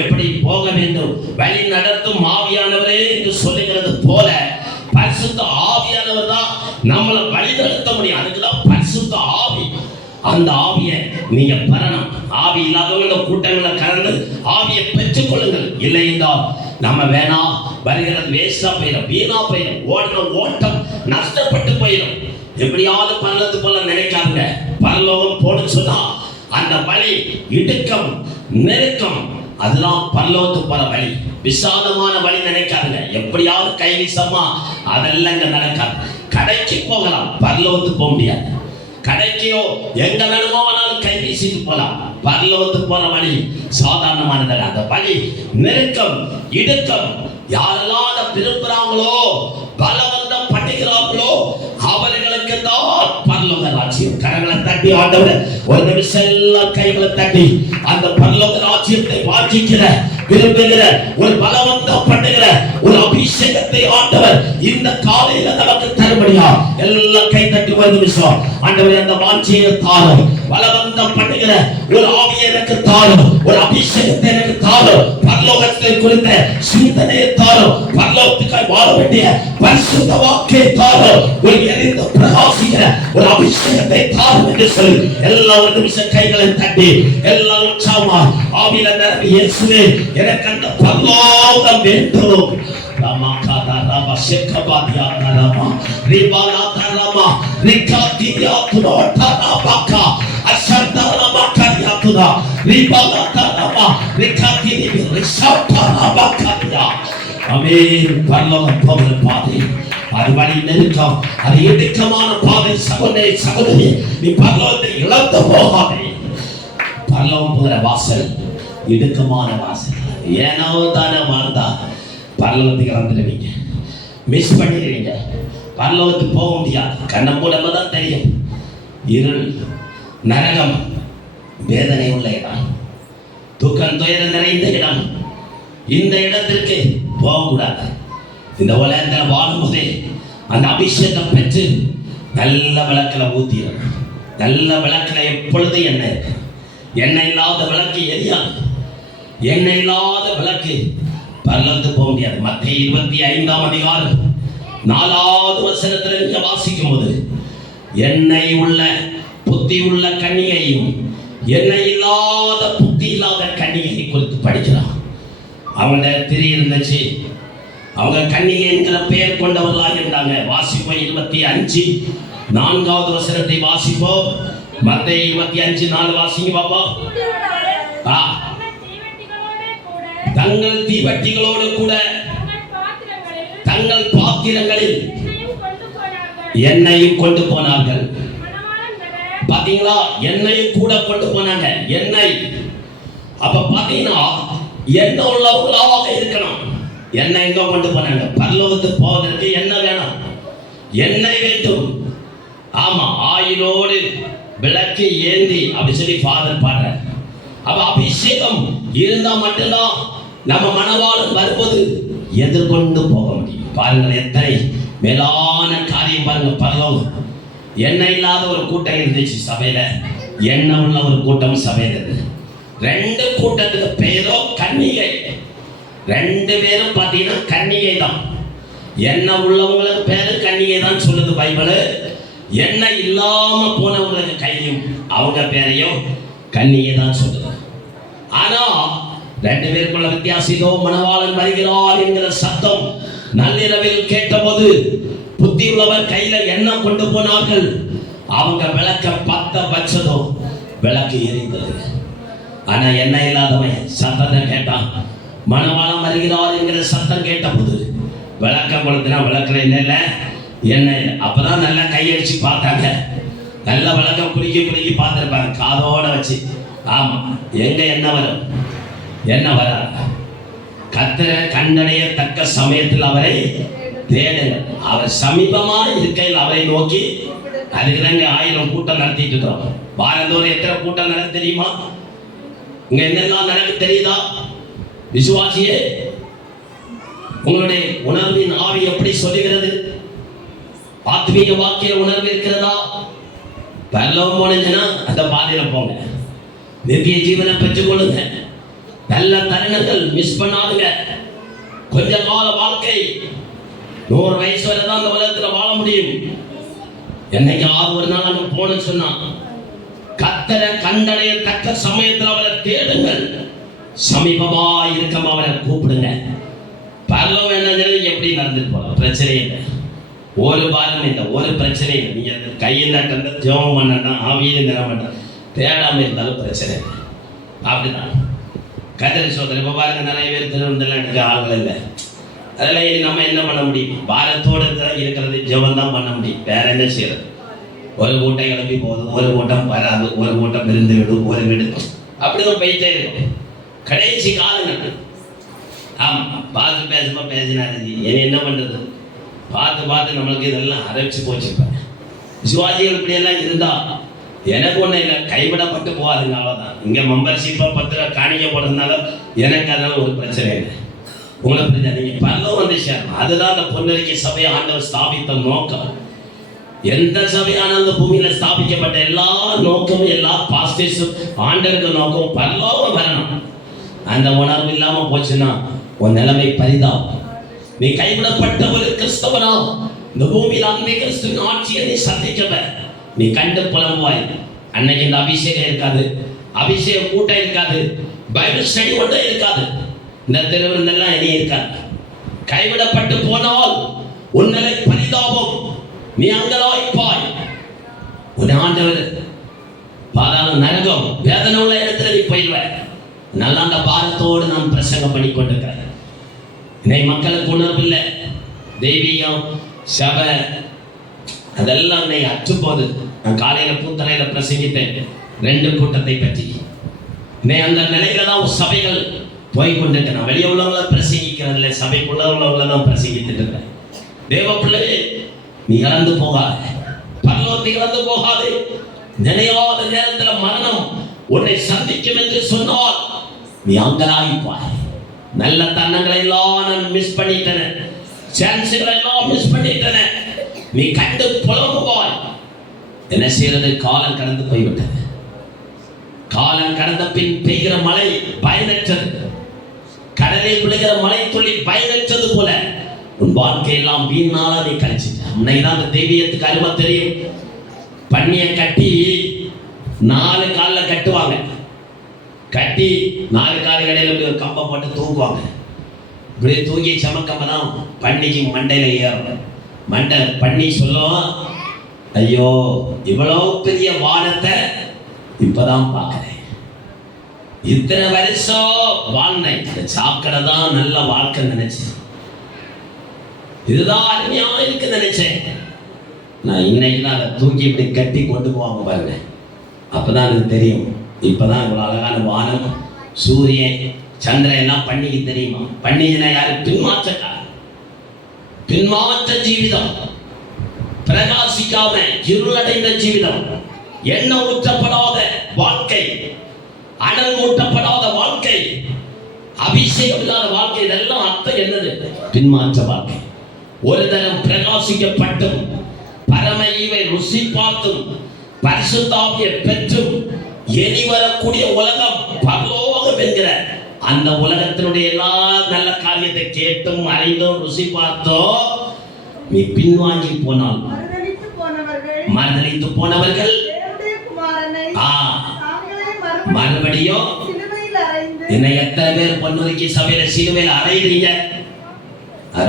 எப்படி போக வேண்டும், வழி நடத்தும் ஆவியானவரே என்று சொல்லுகிறது போல பரிசுத்த ஆவியானவர் தான் நம்மளை வழி நடத்த முடியும். அதுக்குதான் பரிசுத்த ஆவி. அந்த ஆவியை நீங்க பெறணும். ஆவி இல்லாதவங்க கூட்டங்களை கலந்து ஆவியை பெற்றுக் கொள்ளுங்கள். இல்லை என்றால் நம்ம வேணாம் வருகிறது வேஸ்டா போயிடும், வீணா போயிடும், ஓடுற ஓட்டம் நஷ்டப்பட்டு போயிடும். எப்படியாவது பரலத்து போல நினைக்காதுங்க. பரலோகம் போன்னு சொன்னா அந்த வழி இடுக்கம் நெருக்கம், அதெல்லாம் பரலோகத்துக்கு போற வழி. விசாலமான வழி நினைக்காதுங்க. எப்படியாவது கைவிசமா அதெல்லாம் இங்க நடக்காது. கடைக்கு போகலாம், பரலோகத்துக்கு போக முடியாது. கடைக்கையோ எங்க வேணுமானாலும் கை வீசிட்டு போலாம். பரலோகத்துக்கு போற வழி சாதாரணமானது. அந்த வழி நெருக்கம் இடுக்கம். யாரெல்லாம் அதை விரும்புறாங்களோ பலவந்தம் பண்ணுகிறார்களோ அவர்களுக்கு தான் பரலோக ராஜ்யம். கரங்களை தட்டி தட்டி ஆண்டவரே ஒரு நிமிஷம் எல்லாம் கைகளை தட்டி அந்த பரலோக ராஜ்யத்தை வாஞ்சிக்கிற விரும்புகிற ஒரு பலவந்தம் பண்ணுகிற ஒரு அபிஷேகத்தை ஆண்டவர் இந்த காலையில நமக்கு தரும்படியா எல்லாம் கை தட்டி ஒரு நிமிஷம் ஆண்டவரே அந்த வாஞ்சியை தாரும், பலவந்தம் பண்ணுகிற ஒரு ஆவியை எனக்கு தாரும், ஒரு அபிஷேகத்தை எனக்கு தாரும், பரலோகத்தை குறித்த சிந்தனையை தாரும், பரலோகத்துக்காய் வாழ வேண்டிய பரிசுத்த வாக்கை தாரும், ஒரு எரிந்த பிரகாசிக்கிற ஒரு அபிஷேகத்தை தாரும் என்று சொல்லி எல்லாம் ஒரு நிமிஷம் கைகளை தட்டி எல்லாம் உற்சாகமா ஆவியில நிரம்பி இயேசுவே எனக்கு அந்த பரலோகம் வேண்டும். ராமாகாதா ராமா செக்கபாதியா ராமா ரிபாலாதா ராமா ரிகாதியா துரோட்டா ராபாகா அஷந்தா ராமா கரியாதுதா ரிபாலாதா ராமா ரிகாதினி ரிஷாட்டா ராபாகா. ஆமென். பரலோகம் போகிற பாதை அது வழி நெருக்கம், அது இடுக்கமான பாதை. சகோதரி சகோதரி, நீ பரலோகத்தை இழந்து போகாதே. பரலோகம் போகிற வாசல் இடுக்கமான வாசல். ஏனோ தானே வாழ்ந்தா பரலோகத்துக்கு வந்துடுவீங்க, மிஸ் பண்ணிடுவீங்க. பரலோகத்துக்கு போக முடியாது. கண்ணை மூலமா தான் தெரியும். இருள், நரகம், வேதனை உள்ள இடம், துக்கம் துயரம் நிறைந்த இடம். இந்த இடத்திற்கு போகக்கூடாது. இந்த உலகத்தில் வாழும்போதே அந்த அபிஷேகம் பெற்று நல்ல விளக்கில் ஊத்திடணும். நல்ல விளக்கில் எப்பொழுது எண்ணெய் இருக்கு. எண்ணெய் இல்லாத விளக்கு எரியாது. எண்ணெய் இல்லாத விளக்கு பரலோகத்துக்கு போக முடியாது. மத்தேயு 25ஆம் அதிகாரம் 4வது வசனத்தில் நீங்க வாசிக்கும் போது எண்ணெய் உள்ள புத்தி உள்ள கன்னிகையும் எண்ணெய் இல்லாத புத்தி இல்லாத கன்னிகையை குறித்து படிக்கிறான். அவங்கள திரி இருந்துச்சு, அவங்க கன்னிகை என்கிற பெயர் கொண்டவர்களாக இருந்தாங்க. வாசிப்போம் 25 4வது வசனத்தை வாசிப்போம். மத்தேயு 25:4 வாசிங்க பாப்பா. தங்கள் தீவட்டிகளோடு கூட தங்கள் பாத்திரங்களில் எண்ணெயும் கொண்டு போனார்கள். பாத்தீங்களா, எண்ணெயும் கூட கொண்டு போனாங்க. எண்ணெய் அப்ப பாத்தீங்கன்னா எண்ணெய் உள்ளவங்களாக இருக்கணும். எண்ணெய் எங்க கொண்டு போனாங்க? பரலோகத்துக்கு போவதற்கு என்ன வேணும்? எண்ணெய் வேண்டும். ஆமா, ஆயிலோடு விளக்கு ஏந்தி அப்படி சொல்லி ஃபாதர் பாடுறார். அப்ப அபிஷேகம் இருந்தா மட்டும்தான் நம்ம மனவாளன் வரும்போது எதிர்கொண்டு போக முடியும். பாருங்கள் எத்தனை மேலான காரியம் பாருங்க. பரலோகம் எண்ணெய் இல்லாத ஒரு கூட்டம் இருந்துச்சு சபையில, எண்ணெய் உள்ள ஒரு கூட்டம் சபையில இருக்கு. 2 கூட்டத்துக்கு பேரோ கன்னிகை. 2 பேரும் பார்த்தீங்கன்னா கன்னிகை தான். எண்ணெய் உள்ளவங்களுக்கு பேரு கன்னிகை தான் சொல்லுது பைபிள். எண்ணெய் இல்லாம போனவங்களுக்கு கையும் அவங்க பேரையும் கன்னிகை தான் சொல்லுது. ஆனா 2 பேருக்குள்ள வித்தியாசம். இதோ மணவாளன் வருகிறார் என்கிற சத்தம் நள்ளிரவில் கேட்டபோது புத்தி உள்ளவர் கையில எண்ணெய் கொண்டு போனார்கள். அவங்க விளக்க பத்த வச்சதோ விளக்கு எரிந்தது. ஆனா எண்ணெய் இல்லாதவன் சத்தத்தை கேட்டான். மணவாளன் வருகிறார் என்கிற சத்தம் கேட்டபோது விளக்க கொளுத்தினா விளக்குல என்ன எண்ணெய். அப்பதான் நல்லா கையடிச்சு பார்த்தாங்க. நல்ல விளக்கம் குலுக்கி பார்த்துருப்பாங்க காதோட வச்சு. ஆமா, எங்க எண்ணெய் வரும்? எண்ணெய் வராது. கர்த்தரை கண்டடையத்தக்க சமயத்தில் அவரை தேடுங்கள். அவர் சமீபமா இருக்கையில் அவரை நோக்கி. அதுக்குதாங்க 1000 கூட்டம் நடத்திட்டு இருக்கிறோம். வாரந்தோறும் எத்தனை கூட்டம் நடக்க தெரியுமா? இங்க என்னெல்லாம் நடக்க தெரியுதா? விசுவாசியே, உங்களுடைய உணர்வின் ஆவி எப்படி சொல்லுகிறது? ஆத்மீக வாக்கிய உணர்வு இருக்கிறதா? பரலோகம் போனீங்கன்னா அந்த பாதையில போங்க. நித்திய ஜீவனை பெற்றுக் கொள்ளுங்க. நல்ல தருணங்கள் மிஸ் பண்ணாதுங்க. கொஞ்ச கால வாழ்க்கை 100 வயசு வரை தான் அந்த உலகத்துல வாழ முடியும். என்னைக்கு ஒரு நாள் அங்க போனேன்னு சொன்னா கர்த்தரை கண்டடைய தக்க சமயத்தில் அவரை தேடுங்கள். சமீபமா இருக்கம் அவரை கூப்பிடுங்க. பரலோகம் என்ன எப்படி நடந்துட்டு போகலாம், பிரச்சனை இல்லை. ஒரு பாரம் இல்லை, ஒரு பிரச்சனை இல்லை. நீங்க கையில் நட்ட ஜெபம் பண்ணா ஆவியில நிறம் பண்ண தேடாம இருந்தாலும் பிரச்சனை இல்லை. அப்படிதான் கதிரை சோதனை. இப்போ பாருங்க, நிறைய பேர் திருவண்ணெல்லாம் எடுக்க ஆள்கள் இல்லை. அதெல்லாம் நம்ம என்ன பண்ண முடியும்? பாரத்தோடு இருக்கிறது ஜெபம் தான் பண்ண முடியும். வேற என்ன செய்யறது? ஒரு கூட்டம் கிளம்பி போகுது, ஒரு கூட்டம் வராது, ஒரு கூட்டம் விருந்து விடும், ஒரு வீடு அப்படிதான் போயிட்டே இருக்கும். கடைசி காலங்கள். ஆமாம், பார்த்து பேசுமா பேசினாரு. என்ன பண்றது? பார்த்து நம்மளுக்கு இதெல்லாம் அரைச்சு போச்சுப்பேன். சிவாஜிகள் இப்படியெல்லாம் இருந்தா எனக்கு ஒன்றும் இல்லை, கைவிடப்பட்டு போகாதுங்க, அவ்வளோதான். இங்கே மெம்பர்ஷிப்பை 10 ரூபா காணிக்க போடுறதுனால எனக்கு அதனால ஒரு பிரச்சனை இல்லை. உங்களை பிரச்சனை நீங்கள் பரலோகம் வந்து சேரணும். அதுதான் அந்த பொன்னறிக்கை சபையை ஆண்டவர் ஸ்தாபித்த நோக்கம். எந்த சபையான அந்த பூமியில ஸ்தாபிக்கப்பட்ட எல்லா நோக்கமும், எல்லா பாஸ்டர்ஸும் ஆண்டவருக்கு நோக்கம் பரலோகம் வரணும். அந்த உணர்வு இல்லாம போச்சுன்னா உன் நிலைமை பரிதாபம். நீ கைவிடப்பட்ட ஒரு கிறிஸ்தவனா இந்த பூமியில் அன்னை கிறிஸ்துவின் ஆட்சியை நீ சந்திக்கவ நீ கண்டு புலம்புவாய். அன்னைக்கு இந்த அபிஷேகம் இருக்காது, அபிஷேக கூட்டம் இருக்காது, பைபிள் ஸ்டடி ஒன்றும் இருக்காது, இந்த திருவிருந்தெல்லாம் இனி இருக்காது. கைவிடப்பட்டு போனால் உன் நிலை பரிதாபம். நீ அங்கலாய்ப்பாய். உன் ஆண்டவர் பாதாள நரகம் வேதனை உள்ள இடத்துல நீ போயிடுவ. நல்லா அந்த பாரத்தோடு நான் பிரசங்கம் பண்ணி கொண்டிருக்கிறேன். இன்னைக்கு மக்களுக்கு உணர்வு இல்லை. தெய்வீகம் சபை அதெல்லாம் இன்னைக்கு அற்றுப்போது. நான் காலையில பூத்தலையில பிரசங்கித்தேன் 2 கூட்டத்தை பற்றி. இன்னைக்கு அந்த நிலையில தான் சபைகள் போய் கொண்டிருக்கிறேன். வெளியே உள்ளவங்களை பிரசங்கிக்கிறது இல்லை, சபைக்குள்ள உள்ளவங்களை தான் பிரசங்கித்துட்டு இருக்கிறேன். தேவ பிள்ளையே, நீ இழந்து போகாத, பரலோகத்தை இழந்து போகாது. நினைவாத நேரத்தில் மரணம் உன்னை சந்திக்கும் என்று சொன்னால் நீ அங்கலாய்ப்பாய். நல்ல தன்னங்களை எல்லாம் நான் மிஸ் பண்ணிட்டேன், சான்ஸ்களை எல்லாம் மிஸ் பண்ணிட்டேன், நீ கண்டு புலம்புவாய். என்ன செய்யறது? காலம் கடந்து போய்விட்டது. காலம் கடந்த பின் பெய்கிற மழை பயனற்றது, கடலில் விழுகிற மழை துளி பயனற்றது போல உன் வாழ்க்கையெல்லாம் வீணால நீ கழிச்சிட்ட. உன்னைதான் அந்த தெய்வீகத்துக்கு அருமை தெரியும். பண்ணிய கட்டி 4 காலில் கட்டுவாங்க, கட்டி 4 கால் இடையில கம்பை போட்டு தூக்குவாங்க. இப்படியே தூக்கி சமக்கம்ப தான் பண்ணிக்கு மண்டையில ஏறும். மண்டை பண்ணி சொல்லுவோம், ஐயோ இவ்வளோ பெரிய வானத்தை இப்பதான் பார்க்கிறேன், இத்தனை வருஷம் வாழ்ந்தேன், இந்த சாக்கடை தான் நல்ல வாழ்க்கை நினைச்சேன், இதுதான் அருமையா இருக்கு நினைச்சேன். நான் இன்னைக்கு தான் அதை தூக்கி இப்படி கட்டி கொண்டு போவாங்க பாருங்க, அப்பதான் எனக்கு தெரியும் இப்பதான் இவ்வளவு அழகான வானம், சூரியன், சந்திரன் எல்லாம் பண்ணிக்கு தெரியுமா? பண்ணினா யாரு? பின்மாற்றக்காரன், பின்மாற்ற ஜீவிதம், பிரகாசிக்காம இருளடைந்த ஜீவிதம், எண்ணம் ஊற்றப்படாத வாழ்க்கை, அனல் ஊட்டப்படாத வாழ்க்கை, அபிஷேகம் இல்லாத வாழ்க்கை. இதெல்லாம் அர்த்தம் என்னது? பின்மாற்ற வாழ்க்கை. ஒரு தரம் பிரகாசிக்கப்பட்டும் பரம ஈவை ருசி பார்த்தும் பரிசுத்தாவியை பெற்றும் இனி வரக்கூடிய உலகம் பரலோகம் என்கிற அந்த உலகத்தினுடைய எல்லா நல்ல காரியத்தை கேட்டும் அறிந்தும் ருசி பார்த்தோம் நீ பின்வாங்கி போனால், மறுதலித்து போனவர்கள் மறுபடியும் என்ன எத்தனை பேர் பொன்னுரிக்கு சபையில சிலுவையில் அறையிறீங்க?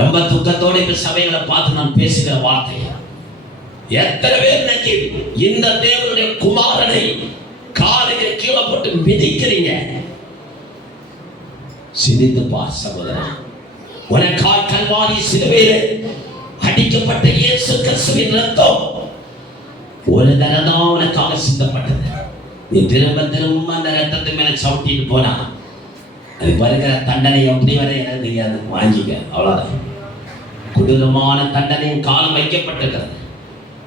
ரொம்ப துக்கத்தோடு இப்ப சபைகளை பார்த்து நான் பேசுகிற வார்த்தை, எத்தனை பேர் இன்னைக்கு இந்த தேவனுடைய குமாரனை காலுக்கு கீழே போட்டு மிதிக்கிறீங்க? சிந்தித்து பார் சகோதரா, உனக்காய் கல்வாரி சிலுவையில் அடிக்கப்பட்ட இயேசு கிறிஸ்துவின் ரத்தம் ஒரு தரதான் உனக்காக சிந்தப்பட்டது. நீ திரும்ப திரும்ப அந்த ரத்தத்தை மேல சவுட்டிட்டு போனா அது வருகிற தண்டனை எப்படி வரை எனக்கு தெரியாது, வாங்கிக்க, அவ்வளவுதான். கொடூரமான தண்டனையும் காலம் வைக்கப்பட்டிருக்கிறது.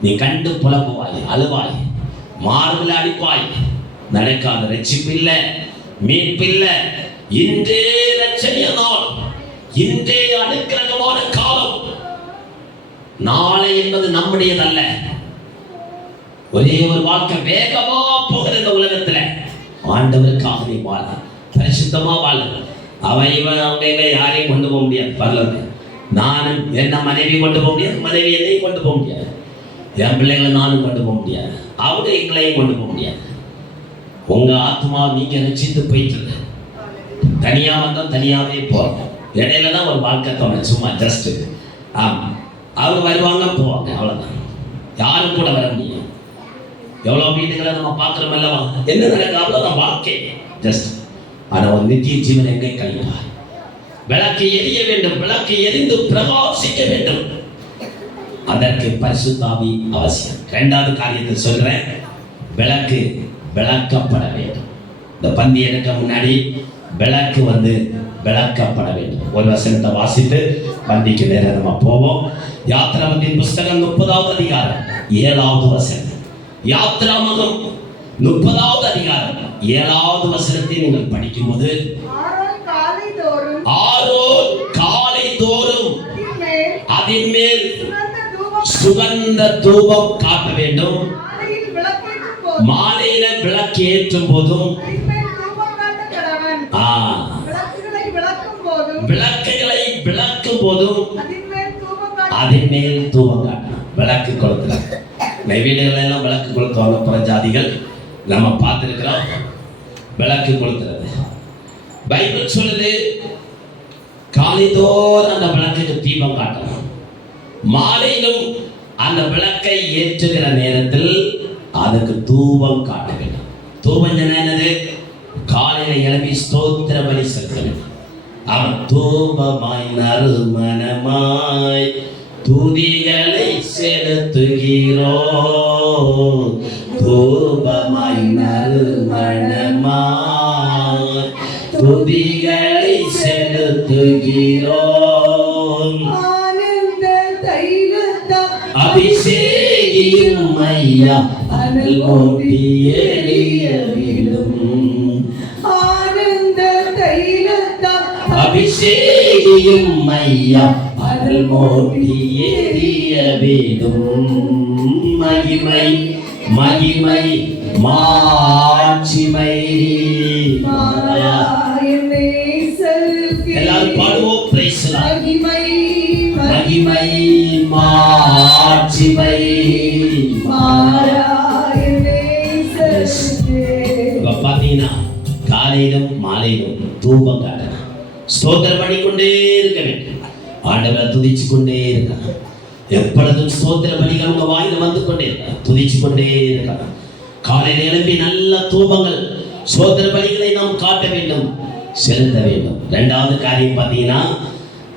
நீ கண்டு புலம்புவாய், அழுவாய், மார்பில் அடிப்பாய். நடக்காத ரட்சிப்பு இல்லை, மீட்பு இல்லை. இன்றே ரட்சணிய நாள், இன்றே அனுக்கிரகமான காலம். நாளை என்பது நம்முடையதல்ல. ஒரே ஒரு வாழ்க்கை வேகமா போகிற இந்த உலகத்துல ஆண்டவருக்காக நீ வாழ, பரிசுத்தமா வாழ. அவன் இவன் அவங்க யாரையும் கொண்டு போக முடியாது. பரலோகம் நானும் என்ன மனைவி கொண்டு போக முடியாது, மனைவி என்னையும் கொண்டு போக முடியாது, என் பிள்ளைகளை நானும் கொண்டு போக முடியாது, அவங்க எங்களையும் கொண்டு போக முடியாது. உங்க ஆத்மா நீங்க ரசித்து போயிட்டு தனியா வந்தா தனியாவே போறோம். இடையில தான் ஒரு வாழ்க்கை தோணும், சும்மா ஜஸ்ட். ஆமா, அவங்க வருவாங்க போவாங்க, அவ்வளவுதான். யாரும் கூட வர முடியும். எவ்வளவு வீட்டுகளை நம்ம பார்க்கிறோம் அல்லவா, என்ன நடக்குது? அவ்வளவுதான் வாழ்க்கை, ஜஸ்ட். ஆனா ஒரு நித்திய ஜீவன் எங்கே கழிப்பார்? விளக்கு எரிய வேண்டும், விளக்கு எரிந்து பிரகாசிக்க வேண்டும். அதற்கு பரிசுத்தாவி அவசியம். 2வது காரியத்தை சொல்றேன், விளக்கு விளக்கப்பட வேண்டும். இந்த பந்தி எடுக்க முன்னாடி விளக்கு விளக்கப்பட வேண்டும். ஒரு வசனத்தை வாசித்து பந்திக்கு நேரம் நம்ம போவோம். யாத்திராகமத்தின் புஸ்தகம் 30வது அதிகாரம் 7வது வசனம். யாத்ராமகம் 30வது அதிகாரம் 7வது வசனத்தை நீங்கள் படிக்கும்போது ஆரோன் காலை தோறும் அதின் மேல் சுகந்த தூபம் காட்ட வேண்டும். மாலையில விளக்கு ஏற்றும் போதும் விளக்குகளை விளக்கும் போதும் அதன் மேல் தூபம் காட்டணும். விளக்கு கொளுத்துறாங்க. வீடுகள் எல்லாம் விளக்கு கொளுத்துவாங்க. புறஜாதிகள் நம்ம பார்த்திருக்கிறோம். விளக்கு கொளுத்துறது பைபிள் சொல்லுது. காலைதோறும் அந்த விளக்குக்கு தீபம் காட்டணும். மாலையிலும் அந்த விளக்கை ஏற்றுகிற நேரத்தில் அதுக்கு தூபம் காட்ட வேண்டும். தூபம் என்னது? காலையில எழுப்பி ஸ்தோத்திர பலி செலுத்த வேண்டும். அவன் தூபமாய் நறுமணமாய் துதிகளை செலுத்துகிறோ. தூபமாய் நறுமணமாய் துதிகளை செலுத்துகிறோ. அபிஷேகியும் ஐயா அனல் மூட்டி எரியவிடும். ஆனந்த தைலத்தால் அபிஷேகியும் ஐயா அனல் மூட்டி எரியவிடும். மகிமை மகிமை மாட்சிமை எல்லாரும் பாடுவோம். பிரைஸ் மகிமை மகிமை மாட்சிமை பாத்தீங்கன்னா காலையிலும் மாலையிலும் தூபம் காட்டணும். ஸ்தோத்திரம் பண்ணிக்கொண்டே இருக்க வேண்டும். ஆண்டவரை துதிச்சு கொண்டே இருக்கணும். எப்பொழுதும் ஸ்தோத்திர பலிகள் உங்க வாயில வந்து கொண்டே இருக்கணும். துதிச்சு கொண்டே இருக்கணும். காலையில் எழுப்பி நல்ல தூபங்கள் ஸ்தோத்திர பலிகளை நாம் காட்ட வேண்டும், செலுத்த வேண்டும். இரண்டாவது காரியம் பார்த்தீங்கன்னா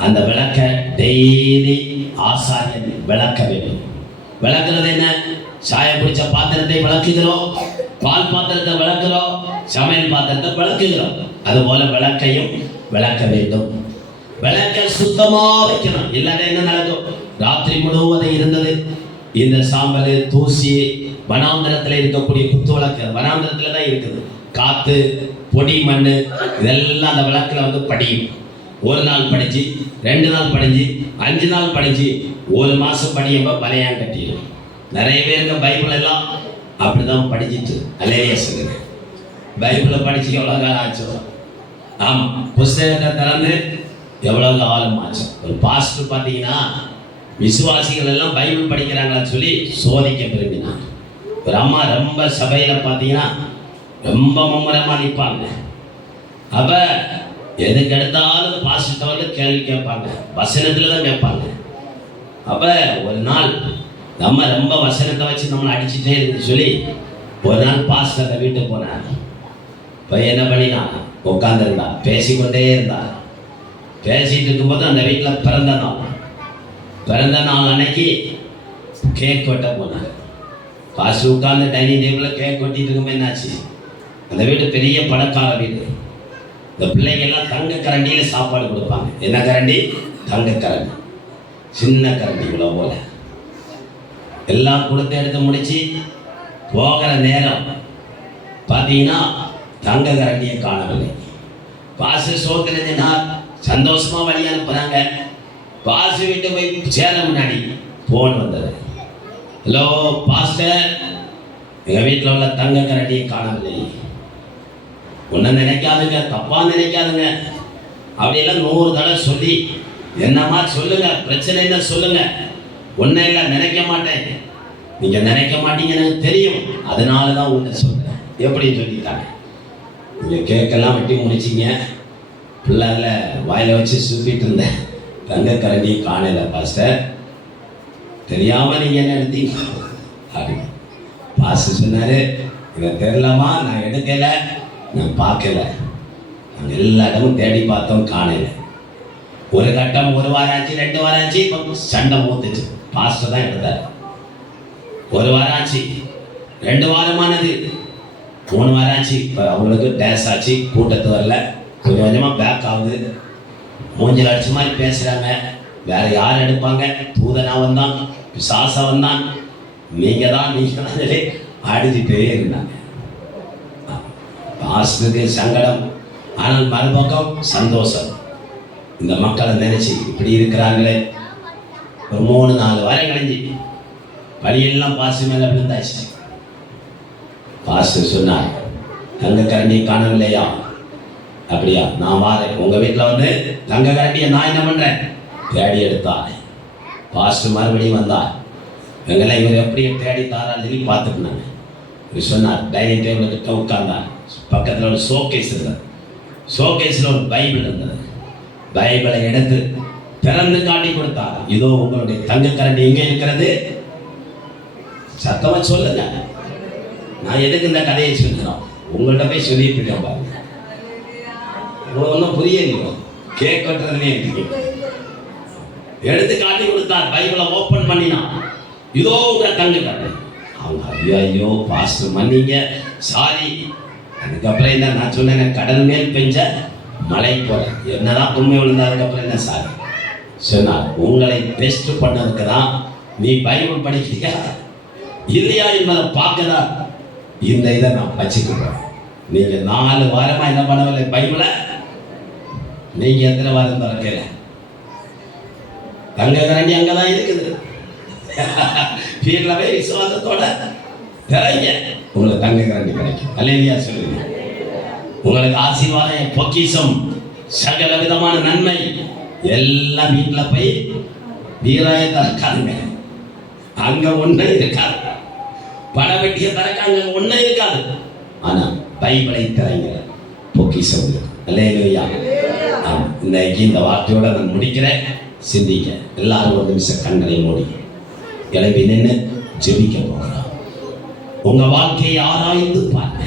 அந்த விளக்க டெய்லி ஆசாரியன் விளக்க வேண்டும். விளக்குறது என்ன? சாயம் குடிச்ச பாத்திரத்தை விளக்குகிறோம், பால் பாத்திரத்தை விளக்குறோம், சமையல் பாத்திரத்தை விளக்குகிறோம். அதுபோல விளக்கையும் விளக்க வேண்டும். விளக்க சுத்தமா வைக்கணும். இல்லாத என்ன நடக்கும்? ராத்திரி முழுவதும் இருந்தது இந்த சாம்பல் தூசி வனாந்திரத்தில் இருக்கக்கூடிய குத்து விளக்கு வனாந்திரத்தில் தான் இருக்குது. காத்து பொடி மண் இதெல்லாம் அந்த விளக்குல வந்து படியும். ஒரு நாள் படிச்சு, 2 நாள் படிச்சு, 5 நாள் படிச்சு, 1 மாசம் படியப்ப பலையான் கட்டிடும். நிறைய பேருக்கு பைபிள் எல்லாம் அப்படிதான் படிச்சுட்டு அலேயா சொல்லுங்க. பைபிளை படிச்சு எவ்வளோ காலம் ஆச்சு? ஆமா, புஸ்தகத்தை திறந்து எவ்வளவு காலம் ஆச்சு? ஒரு பாஸ்டர் பார்த்தீங்கன்னா விசுவாசிகள் எல்லாம் பைபிள் படிக்கிறாங்களான்னு சொல்லி சோதிக்க விரும்பினாங்க. ஒரு அம்மா ரொம்ப சபையில பார்த்தீங்கன்னா ரொம்ப மும்முரமா நிற்பாங்க. அப்ப எதுக்கு எடுத்தாலும் பாஸ்டர் வந்து கேள்வி கேட்பாங்க, வசனத்துல தான் கேட்பாங்க. அப்ப ஒரு நாள் நம்ம ரொம்ப வசனத்தை வச்சு நம்மளை அடிச்சுட்டே இருந்து சொல்லி ஒரு நாள் பாஸ்டர் வீட்டுக்கு போனாங்க. இப்போ என்ன பண்ணினா உட்காந்துருந்தா, பேசிக்கொண்டே இருந்தா. பேசிட்டு இருக்கும்போது அந்த வீட்டில் பிறந்த நாள் அன்னைக்கு கேக் வெட்ட போனாங்க. பாஸ்டர் உட்காந்து டைனிங் டேபிளில் கேக் வெட்டிட்டு இருக்கும்போது என்னாச்சு? அந்த வீடு பெரிய பணக்கார வீடு. இந்த பிள்ளைங்கள்லாம் தங்க கரண்டியில் சாப்பாடு கொடுப்பாங்க. என்ன கரண்டி? தங்க கரண்டி. சின்ன கரண்டி இவ்வளோ போல எல்லாம் கொடுத்து எடுத்து முடிச்சு போகிற நேரம் பார்த்தீங்கன்னா தங்க கரண்டியை காணவில்லை. பாசு சோத்துனா சந்தோஷமா வழி அனுப்புறாங்க. பாசு வீட்டு போய் சேர முன்னாடி போன் வந்தது. ஹலோ பாஸ்டர், எங்கள் வீட்டில் உள்ள தங்க கரண்டியை காணவில்லை. ஒன்றை நினைக்காதுங்க, தப்பா நினைக்காதுங்க. அப்படியெல்லாம் 100 தடவை சொல்லி என்னம்மா சொல்லுங்க, பிரச்சனை என்ன சொல்லுங்க. ஒன்றை இல்லை, நினைக்க மாட்டேன். நீங்க நினைக்க மாட்டீங்க எனக்கு தெரியும், அதனால தான் ஒன்று சொல்றேன். எப்படி சொல்லிட்டாங்க? நீங்க கேக்கெல்லாம் வெட்டி முடிச்சிங்க, பிள்ளைல வாயில வச்சு சுத்திட்டு இருந்தேன், தங்க கரண்டி காணல பாஸ்டர், தெரியாம நீங்க என்ன எடுத்தீங்க அப்படின்னு. பாஸ்டர் சொன்னாரு, எனக்கு தெரியலமா, நான் எடுக்கல, நான் பார்க்கல, நாங்கள் எல்லா இடமும் தேடி பார்த்தோம், காணல. ஒரு கட்டம் 1 வாரம் ஆச்சு, 2 வாரம் ஆச்சு, இப்போ சண்டை மூத்துச்சு. பாஸ்டர் தான் எடுத்தார். 1 வாரம் ஆச்சு, 2 வாரமானது, 3 வாரம் ஆச்சு. இப்போ அவங்களுக்கு டேஸ் ஆச்சு, கூட்டத்து வரல, கொஞ்சம் கொஞ்சமாக பேக் ஆகுது. மூஞ்சில் அடிச்ச மாதிரி பேசுகிறாங்க. வேற யார் எடுப்பாங்க? தூதனா வந்தான், பிசாசா வந்தான், நீங்கள் தான் சொல்லி அடிச்சுட்டே இருந்தாங்க. பாஸ்டருக்கு சங்கடம், ஆனால் மறுபக்கம் சந்தோஷம். இந்த மக்களை நினைச்சு இப்படி இருக்கிறாங்களே. ஒரு 3-4 வாரம் கழிஞ்சு பழியெல்லாம் பாஸ்டர் மேல விழுந்தாச்சு. பாஸ்டர் சொன்னார், தங்க கரண்டி காணவில்லையா? அப்படியா, நான் வாரேன். உங்க வீட்டில் வந்து தங்க கரண்டியை நான் என்ன பண்றேன் தேடி எடுத்தார். பாஸ்டர் மறுபடியும் வந்தார். எங்களை இவர் எப்படி தேடி தாரான்னு சொல்லி பார்த்துக்கினாங்க. இவர் சொன்னார், டைனிங் டேபிள் கிட்ட உட்கார்ந்தார். பக்கத்தில் ஒரு ஷோகேஸ் இருந்தது. ஷோகேஸில் ஒரு பைபிள் இருந்தது. பைபிளை எடுத்து திறந்து காட்டி கொடுத்தார். இதோ உங்களுடைய தங்க கரண்டி எங்கே இருக்கிறது? சத்தமா சொல்லுங்க. நான் எதுக்கு இந்த கதையை சொல்லுறோம்? உங்கள்கிட்ட போய் சொல்லிட்டு இருக்கேன் பாருங்க. உங்களுக்கு ஒன்றும் புரியலையோ? கேக் கட்டுறதுனே இருக்கு. எடுத்து காட்டி கொடுத்தார். பைபிளை ஓப்பன் பண்ணினான். இதோ உங்க தங்க கரண்டி. அவங்க ஐயோ ஐயோ பாஸ்டர் மன்னிங்க, சாரி. அதுக்கப்புறம் என்ன நான் சொன்னேன், கடல் மேல் பெஞ்ச மழை போல என்னதான் உண்மை விழுந்தா. அதுக்கப்புறம் என்ன சாரி சொன்னார், உங்களை டெஸ்ட் பண்ணதுக்கு தான் நீ பைபிள் படிக்கிறியா இல்லையா என்பதை பார்க்கதான் இந்த இதை நான் வச்சுக்கிறேன். நீங்க 4 வாரமா என்ன பண்ணவில்லை பைபிளை. நீங்க எத்தனை வாரம் திறக்கல? தங்க கரண்டி அங்கதான் இருக்குது. வீட்டில் போய் விசுவாசத்தோட திறங்க, உங்களுக்கு தங்க கரண்டி கிடைக்கும். அல்லேலூயா சொல்லுங்க. உங்களுக்கு ஆசீர்வாதம், பொக்கிஷம், சகல விதமான நன்மை எல்லாம் வீட்டில் போய் வீராய திறக்காதுங்க. அங்க ஒண்ணு இருக்காது. பணவெட்டிய திறக்க அங்க ஒண்ணு இருக்காது. ஆனா பைபிளை திறங்க, பொக்கிஷம் இருக்கும். அல்லேலூயா. இன்னைக்கு இந்த வார்த்தையோட நான் முடிக்கிறேன். சிந்திக்க எல்லாரும் ஒரு நிமிஷம் கண்களை மூடி கிளம்பி நின்று ஜெபிக்க போகிறோம். உங்க வாழ்க்கையை ஆராய்ந்து பாருங்க.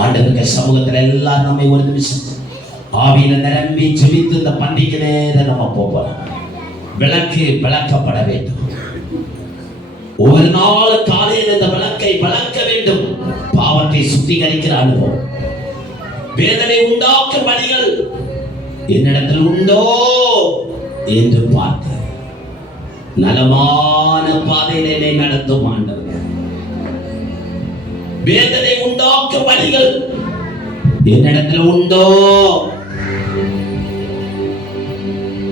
ஆண்டவருடைய சமூகத்தில் எல்லாரும் நம்மை ஒரு நிமிஷம் ஆவியில நிரம்பி ஜெபித்து இந்த பண்டிகை நேரம் நம்ம போறோம். விளக்கு விளக்கப்பட வேண்டும். ஒவ்வொரு நாள் காலையில் இந்த விளக்கை விளக்க வேண்டும். பாவத்தை சுத்திகரிக்கிற அனுபவம், வேதனை உண்டாக்கும் வழிகள் என்னிடத்தில் உண்டோ என்று பார்க்க நலமான பாதையிலே நடத்தும் ஆண்டவர். வேதனை உண்டாக்கும் வழிகள் என்னிடத்தில் உண்டோ,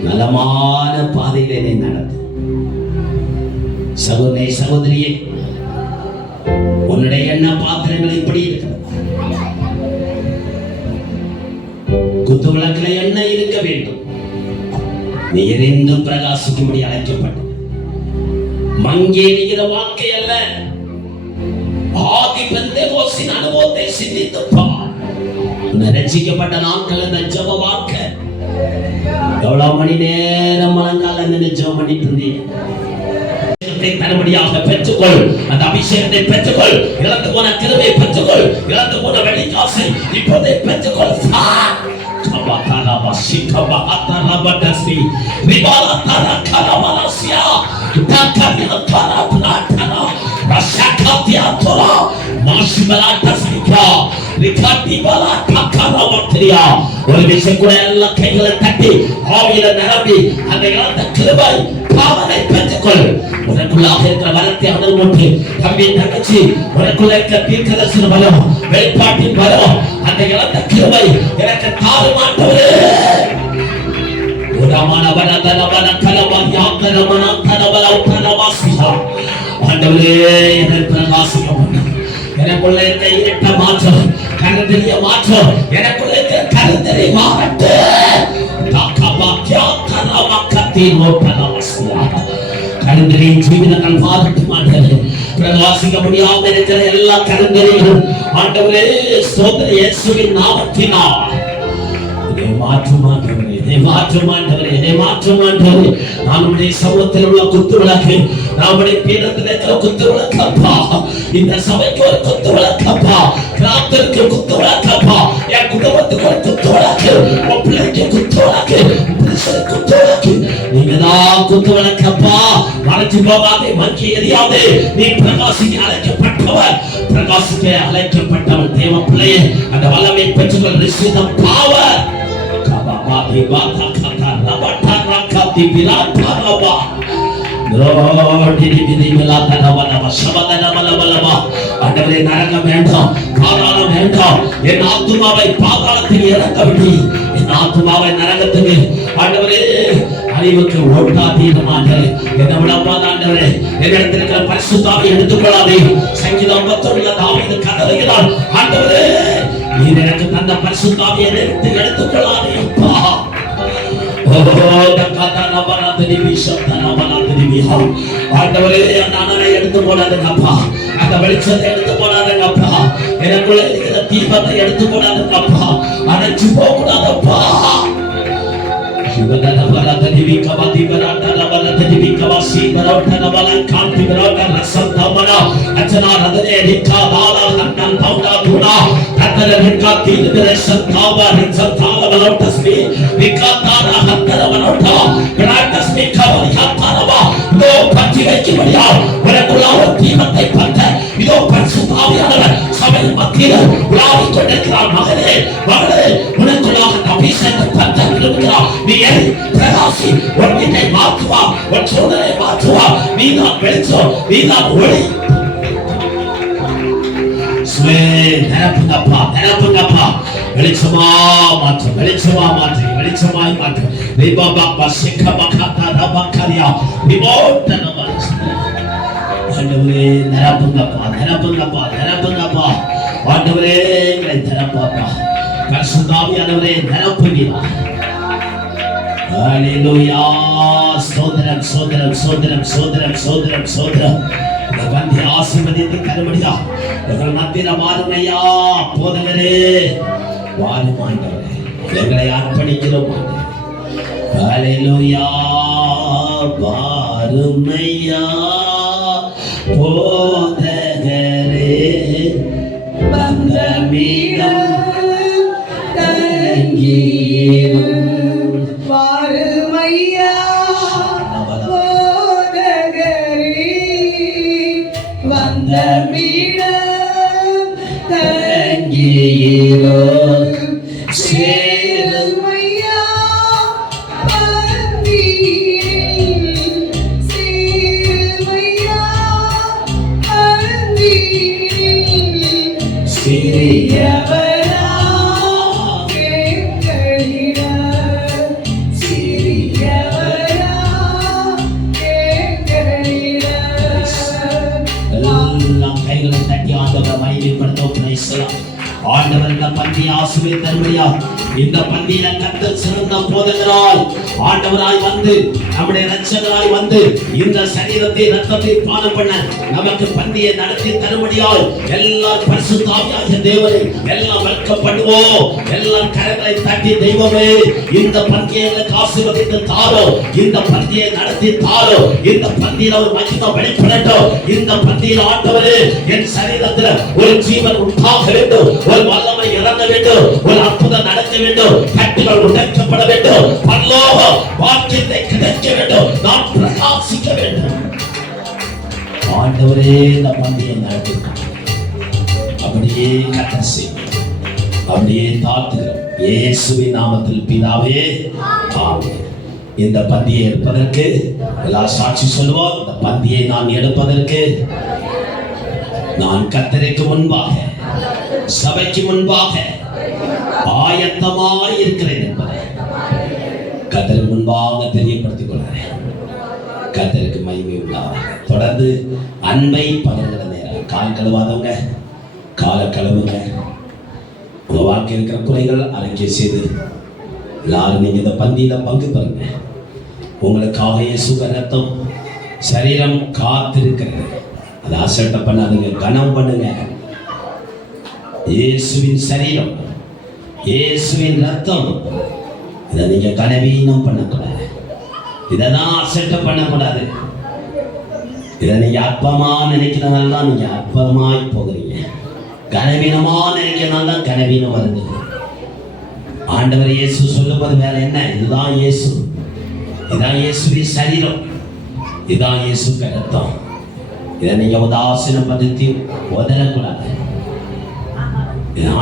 நலமான பாதையிலே நடத்தும். சகோதரே சகோதரியே, உன்னுடைய எண்ண பாத்திரங்கள் இப்படி இருக்கிறது. குத்து விளக்குல எண்ணெய் இருக்க வேண்டும். நீ எரிந்து பிரகாசிக்கும்படி அழைக்கப்பட்ட மங்கே என்கிற வாழ்க்கை அல்ல. ஆதி பெந்தேகோஸ்தின் அனுபவத்தை சிந்தித்து பார். ரட்சிக்கப்பட்ட நாட்கள் இந்த ஜெப வாழ்க்கை. எவ்வளவு மணி நேரம் மலங்கால நின்று ஜெபம் பண்ணிட்டு இருந்தீங்க. தரும்படியாக பெற்றுக்கொள். அந்த அபிஷேகத்தை பெற்றுக்கொள். இழந்து போன கிருபையை பெற்றுக்கொள். இழந்து போன வெள்ளிக்காசை இப்போதே பெற்றுக்கொள். ஒரு விஷயம் கூட எல்லா கைகளை தட்டி ஆவியில நிரம்பி அந்த இழந்த கிருபை பாவனை பெற்றுக்கொள். உனக்குள்ளாக இருக்கிற வரத்தை அனல் மூட்டி தம்பி தங்கச்சி, உனக்குள்ள இருக்கிற தீர்க்கதரிசன பலம், வெளிப்பாட்டின் பலம், அந்த இழந்த கிருபை எனக்கு தாருமாட்டவரே. ஆண்டவரே, எனக்கு பிரகாசிக்கும். எனக்குள்ள இருக்கிற இருட்ட மாற்றம், கருந்தெரிய மாற்றம், எனக்குள்ள இருக்கிற கருந்தெறி மாறட்டு. கருந்தெறியின் ஜீவிதங்கள் மாறட்டும் ஆண்டவரே. பிரகாசிக்க முடியாமல் இருக்கிற எல்லா கருந்தெறிகளும் ஆண்டவரே ஸ்தோத்திர இயேசுவின் நாமத்தினால் நம்முடைய சமூகத்தில் உள்ள குத்து விளக்கு, நம்முடைய பீடத்தில் இருக்கிற குத்து விளக்கப்பா, இந்த சபைக்கு ஒரு குத்து விளக்கப்பா, கிராமத்திற்கு குத்து விளக்கப்பா, என் குடும்பத்துக்கு ஒரு குத்து விளக்கு, உன் பிள்ளைக்கு குத்து விளக்கு, குத்து விளக்கு, நீங்க தான் குத்து விளக்கப்பா. மறைச்சு போகாதே, மங்கி எரியாதே. நீ பிரகாசிக்க அழைக்கப்பட்டவர், பிரகாசிக்க அழைக்கப்பட்டவன் தேவ பிள்ளையே. அந்த வல்லமை பெற்றுக்கொள். receive the power. ஆண்டவரே நரகம் வேண்டாம், பாதாளம் வேண்டாம். என் ஆத்துமாவை பாதாளத்தில் இறக்கவில்லை, என் ஆத்துமாவை நரகத்துக்கு ஆண்டவரே அறிவுக்கு ஓட்டாதீதமாக என்னை விடப்பாத ஆண்டவரே, என்னிடத்தில் இருக்கிற பரிசுத்தாவை எடுத்துக்கொள்ளாதே. சங்கீதம் 51 தாவீது கதறுகிறார், ஆண்டவரே நீர் எனக்கு தந்த பரிசுத்தாவை என்னை எடுத்துக்கொள்ளாதே அப்பா. ஆண்டவரே நானே எடுத்து போடாதுங்கப்பா, அந்த வெளிச்சத்தை எடுத்து போடாதுங்கப்பா, எனக்குள்ள இருக்கிற தீபத்தை எடுத்து போடாதுங்கப்பா, அணைச்சு போக கூடாதப்பா. சபையின் மத்தியில் உலாவிக் கொண்டிருக்கிறார். மகனே மகளே, உனக்குள்ளாக அபிஷேகம் பற்ற விரும்புகிறார். நீ பிரகாசி, உன் வீட்டை மாற்றுவா, உன் சூழலை மாற்றுவா. நீதான் வெளிச்சம், நீதான் ஒளி. நிரப்புங்கப்பா, நிரப்புங்கப்பா. வெளிச்சமா மாற்று, வெளிச்சமா மாற்று, வெளிச்சமாய் மாற்று. ஆண்டவரே நிரப்புங்கப்பா, நிரப்புங்கப்பா, நிரப்புங்கப்பா. ஆண்டவரே எங்களை நிரப்பப்பா. பரிசுத்தாவியானவரே நிரப்புகிறா. ஹல்லேலூயா. ஸ்தோத்திரம், ஸ்தோத்திரம், ஸ்தோத்திரம், ஸ்தோத்திரம், ஸ்தோத்திரம், ஸ்தோத்திரம். இந்த பந்தி ஆசீர்வதித்து தரும்படியா எங்கள் மத்தியில வாருமையா. போதகரே வாரும் ஆண்டவரே, எங்களை அர்ப்பணிக்கிறோம் ஆண்டவரே. ஹல்லேலூயா. வாருமையா போதகரே, வந்தமிடம் தங்கியும் வாருமையா போதகரே, வந்தமிடம் தங்கியும் சேருமையா பரந்தீரில், சேருமையா பரந்தீரில், சிறியவரா கேட்களிட, சிறியவரா கேட்களிட. எல்லாம் கைகளை தட்டி ஆண்டவரை மகிமைப்படுத்தும். Price the Lord. ஆண்டவர் இந்த பந்தியை ஆசீர்வதித்தருளியா. இந்த பந்தியில கர்த்தர் சிறந்த போதகராய் ஆண்டவராய் வந்து, நம்முடைய இரட்சகராய் வந்து, இந்த சரீரத்தை ரத்தத்தை பானம் பண்ண நமக்கு பந்தியை நடத்தி தரும்படியாய் எல்லாம் பரிசுத்த ஆவியாகிய தேவனை எல்லாம் வெல்கம் பண்ணுவோம். எல்லாம் கரங்களை தட்டி, தெய்வமே இந்த பந்தியை எங்களுக்கு ஆசீர்வதித்து தாரோ, இந்த பந்தியை நடத்தி தாரோ, இந்த பந்தியில ஒரு மகிமை வெளிப்படட்டும். இந்த பந்தியில் ஆண்டவரே என் சரீரத்தில் ஒரு ஜீவன் உண்டாக வேண்டும், ஒரு வல்லமை இறங்க வேண்டும், ஒரு அற்புதம் நடக்க வேண்டும், கட்டுகள் உடைக்கப்பட வேண்டும், பரலோக வாக்கியத்தை கிடைக்க வேண்டும், நான் பிரகாசிக்க வேண்டும். ஆண்டவரே இந்த பந்தியை நடத்தி அப்படியே கர்த்தர் செய்யும். அப்படியே தாழ்த்துகிறோம் இயேசுவின் நாமத்தில் பிதாவே, ஆமென். இந்த பந்தியை எடுப்பதற்கு எல்லா சாட்சி சொல்லுவோம். இந்த பந்தியை நான் எடுப்பதற்கு நான் கர்த்தருக்கு முன்பாக, சபைக்கு முன்பாக ஆயத்தமாய் இருக்கிறேன் என்பதை கர்த்தருக்கு முன்பாக தெரியப்படுத்திக் கொள்கிறேன். கர்த்தருக்கு மகிமை உண்டாக. தொடர்ந்து அன்பை பகிர்கிற நேரம். கால் கழுவாதவங்க காலை கழுவுங்க. உங்க வாழ்க்கை இருக்கிற குறைகள் அறிக்கை செய்து எல்லாரும் நீங்க இந்த பந்தியில பங்கு பெறுங்க. உங்களுக்காக இயேசு ரத்தம் சரீரம் காத்திருக்கிறது. அதை அசட்டை பண்ணாதுங்க, கனம் பண்ணுங்க. இயேசுவின் சரீரம், இயேசுவின் ரத்தம், இதை நீங்க கனவீனம் பண்ணக்கூடாது. இதெல்லாம் அசட்டை பண்ணக்கூடாது. இதை நீங்க அற்பமா நினைக்கிறனால தான் நீங்க அற்பமாய் போகிறீங்க. கனவீனமா நினைக்கிறனால தான் கனவீனம் வருது. ஆண்டவர் இயேசு சொல்லும்போது வேற என்ன? இதுதான் இயேசு, இதான் இயேசுவின் சரீரம், இதான் இயேசு ரத்தம். இதை நீங்க உதாசீனப்படுத்தி உதறக்கூடாது.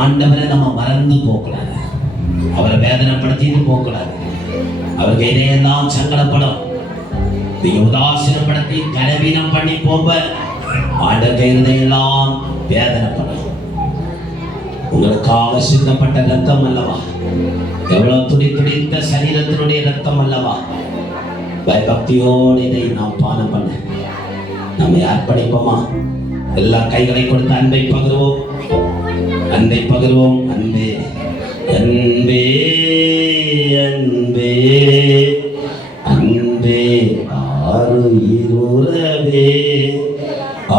ஆண்டவரை நம்ம மறந்து போகக்கூடாது, அவரை வேதனைப்படுத்திட்டு போகக்கூடாது. அவருக்கு இதையெல்லாம் சங்கடப்படும். நீங்க உதாசீனப்படுத்தி கலவீனம் பண்ணி போக ஆண்டகையெல்லாம் வேதனை பண்ணணும். உங்களுக்காக சிந்தப்பட்ட ரத்தம் அல்லவா, எவ்வளவு துடித்த சரீரத்தினுடைய ரத்தம் அல்லவா. பயபக்தியோடு இதை நாம் பானம் பண்ண நம்மை அர்ப்பணிப்போமா? எல்லா கைகளை கொடுத்து அன்பை பகிர்வோம், அன்பை பகிர்வோம். அன்பே அன்பே அன்பே அன்பே ஆருயிரே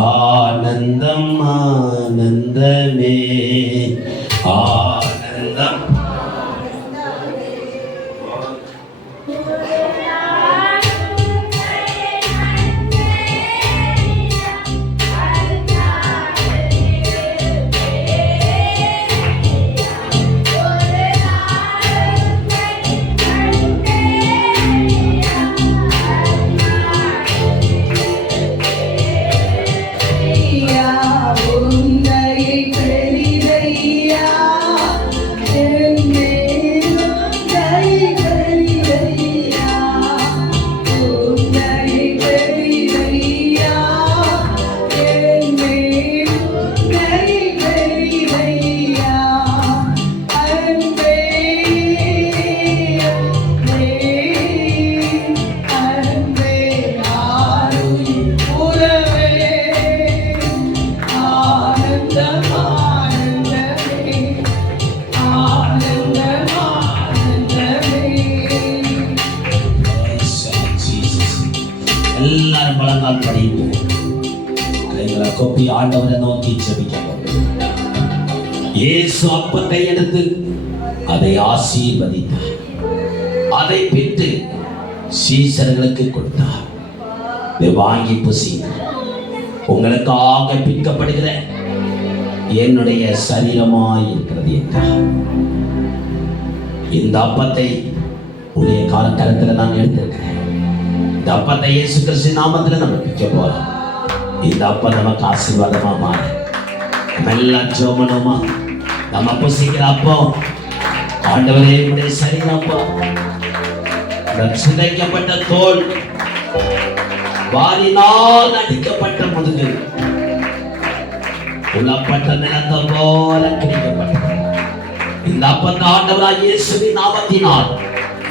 ஆனந்தம் ஆனந்தமே ஆனந்தம். எல்லாரும் பலங்கால் படிப்போம். கைகளை கொப்பி ஆண்டவரை நோக்கி ஜெபிக்கிறோம். இயேசு அப்பத்தை எடுத்து அதை ஆசீர்வதித்தார், அதை பிட்டு சீசர்களுக்கு கொடுத்தார். இதை வாங்கி புசிங்க, உங்களுக்காக பிற்கப்படுகிற என்னுடைய சரீரமாய் இருக்கிறது என்றார். இந்த அப்பத்தை உடைய கரத்தில் நான் எடுத்திருக்கிறேன். இந்த அப்பத்தை இயேசு கிறிஸ்து நாமத்தில் நம்ம பிக்க போறோம். இந்த அப்பம் நமக்கு ஆசீர்வாதமா மாறு. நம்ம எல்லாம் ஜெபமா நம்ம புசிக்கிற அப்பம் ஆண்டவரே உடைய சரீரம் அப்பா, சிதைக்கப்பட்ட தோல், வாரினால் அடிக்கப்பட்ட முதுகு, உள்ளப்பட்ட நிலத்தை போல கிடைக்கப்பட்டது. இந்த அப்பத்தை ஆண்டவராகிய இயேசுவின் நாமத்தினால்,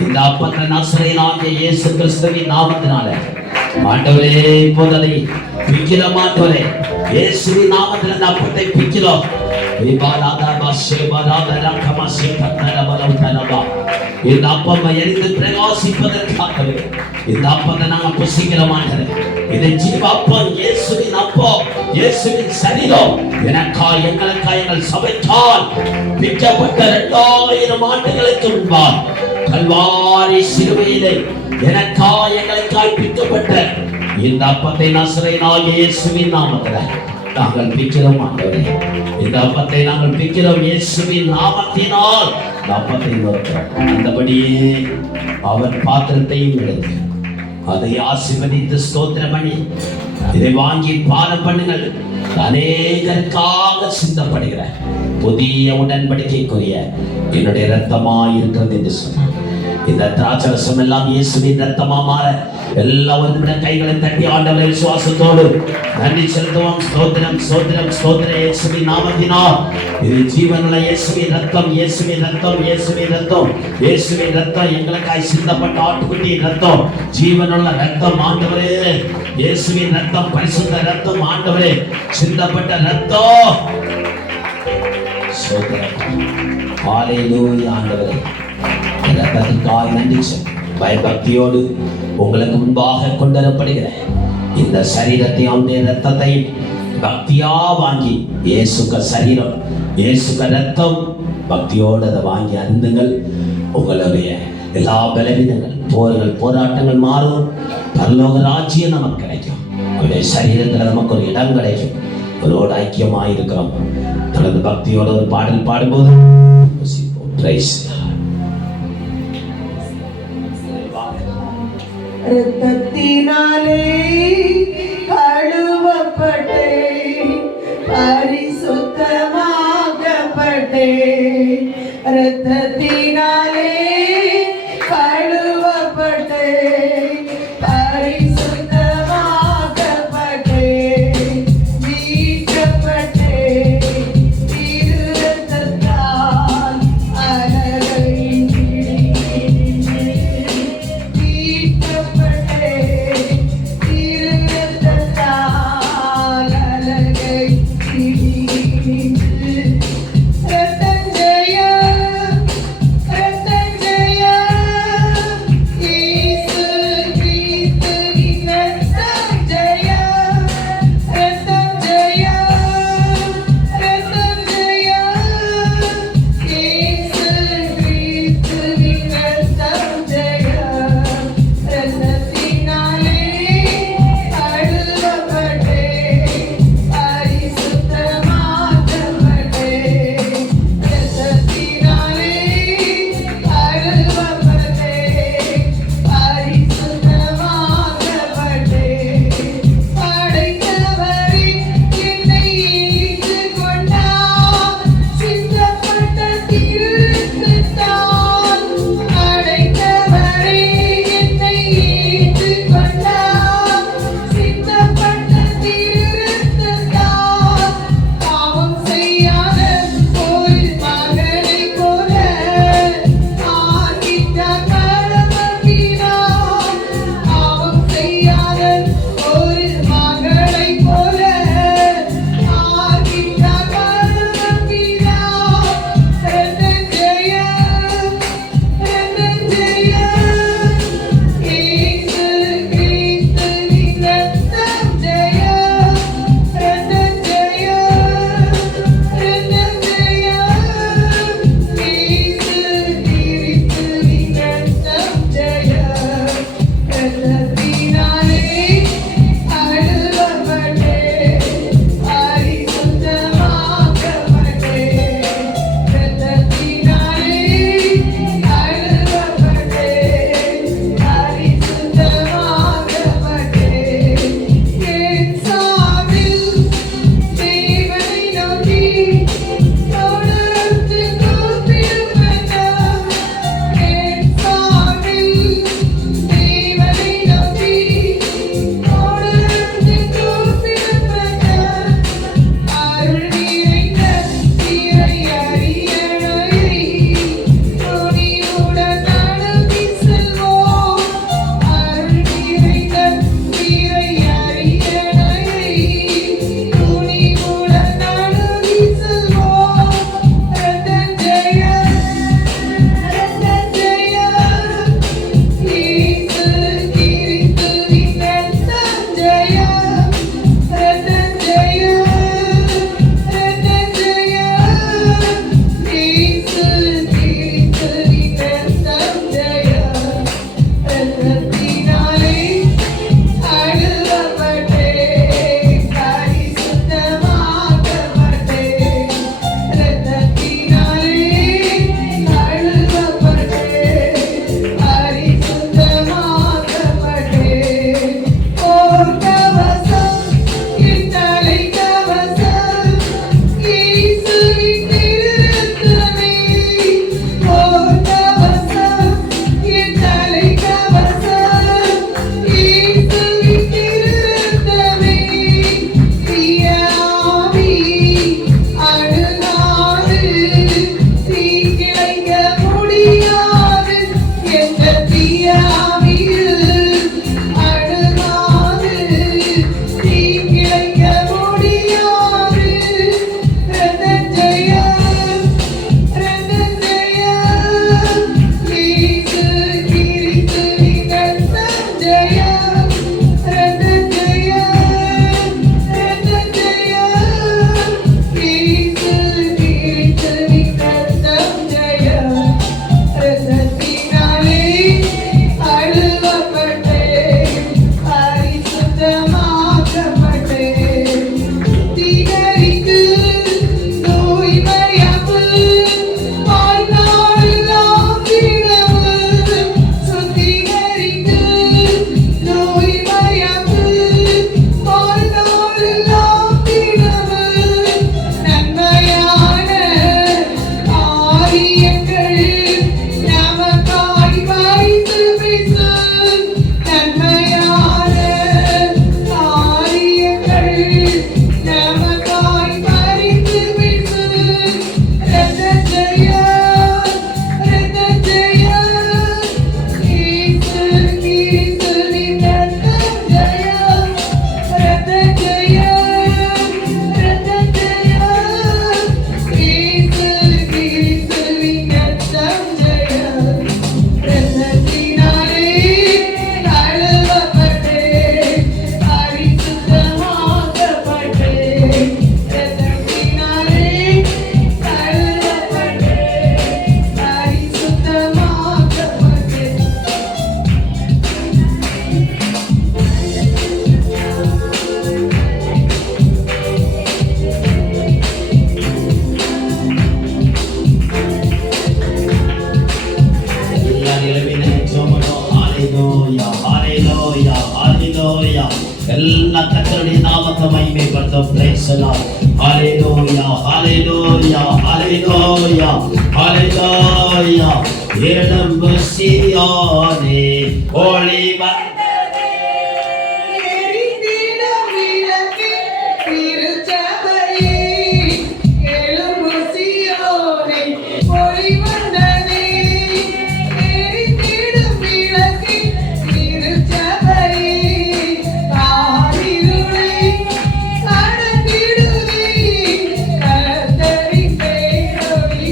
இந்த அப்பத்தை நசரேயனாகிய இயேசு கிறிஸ்துவின் நாமத்தினால ஆண்டவரே இப்போது அதை பிக்கிறோம். ஆண்டவரே இயேசுவின் நாமத்தில் இந்த அப்பத்தை பிக்கிறோம். இந்த அப்பம் எரிந்து பிரகாசிப்பதற்காகவே இந்த அப்பத்தை நாங்கள் புசிக்கிறோம். இதை ஜீவ அப்பம், இயேசுவின் அப்பம், இயேசுவின் சரீரம் எனக்காய் எங்களுக்காய் எங்கள் சபைக்கால் பிக்கப்பட்ட 2000 ஆண்டுகளுக்கு முன்பால் கல்வாரி சிலுவையிலே எனக்காய் எங்களுக்காய் பிக்கப்பட்ட இந்த அப்பத்தை நசரேயனாகிய இயேசுவின் நாமத்தில் நாங்கள் பிக்கிறோம். ஆண்டவரே இந்த அப்பத்தை நாங்கள் பிக்கிறோம் இயேசுவின் நாமத்தினால். இந்த அப்பத்தை நோக்கிறோம். அந்தபடியே அவர் பாத்திரத்தையும் எடுத்து அதை ஆசீர்வதித்து ஸ்தோத்திரம் பண்ணி இதை வாங்கி பானம் பண்ணுங்கள். அநேகருக்காக சிந்தப்படுகிற புதிய உடன்படிக்கைக்குரிய என்னுடைய இரத்தமாய் இருக்கிறது என்று சொன்னார். இந்த திராட்சரசம் எல்லாம் இயேசுவின் இரத்தமா மாற எல்லாரும் கைகளை தட்டி ஆண்டவரை விசுவாசத்தோடு நன்றி செலுத்துவோம். ஸ்தோத்திரம் ஸ்தோத்திரம் ஸ்தோத்திரம் இயேசுவின் நாமத்தினால். இது ஜீவனுள்ள இயேசுவின் ரத்தம், இயேசுவின் ரத்தம், இயேசுவின் ரத்தம், இயேசுவின் ரத்தம், எங்களுக்காய் சிந்தப்பட்ட ஆட்டுக்குட்டியின் ரத்தம், ஜீவனுள்ள ரத்தம் ஆண்டவரே. இயேசுவின் ரத்தம், பரிசுத்த ரத்தம் ஆண்டவரே, சிந்தப்பட்ட ரத்தம். ஸ்தோத்திரம். ஹல்லேலூயா ஆண்டவரே, ரத்தத்துக்காய் நன்றி சொல்லி பயபக்தியோடு உங்களுக்கு முன்பாக கொண்டுவரப்படுகிற இந்த சரீரத்தை, அவனுடைய ரத்தத்தை பக்தியா வாங்கி இயேசுக்க சரீரம், இயேசுக்க ரத்தம், பக்தியோடு அதை வாங்கி அருந்துங்கள். உங்களுடைய எல்லா பலவீனங்கள், போர்கள், போராட்டங்கள் மாறும். பரலோக ராஜ்யம் நமக்கு கிடைக்கும். உங்களுடைய சரீரத்தில் நமக்கு ஒரு இடம் கிடைக்கும். அவரோடு ஐக்கியமாக இருக்கிறோம். தொடர்ந்து பக்தியோடு ஒரு பாடல் பாடும்போது இரத்தத்தினாலே கழுவப்பட்டே, பரிசுத்தமாக்கப்பட்டே, இரத்தத்தினாலே கழுவப்பட்டே, பரிசுத்தமாக்கப்பட்டே. மகிமைப்படுத்தும். Praise the Lord. Hallelujah, hallelujah, hallelujah, hallelujah. எழும்பு சீயோனே, ஒளி வந்ததே. எரிந்திடும் விளக்கே, திருச்சபையே, எழும்பு சீயோனே, ஒளி வந்ததே. எரிந்திடும் விளக்கே, திருச்சபையே, காரிருளை கடந்திடுவே, கர்த்தரின் பேரொளி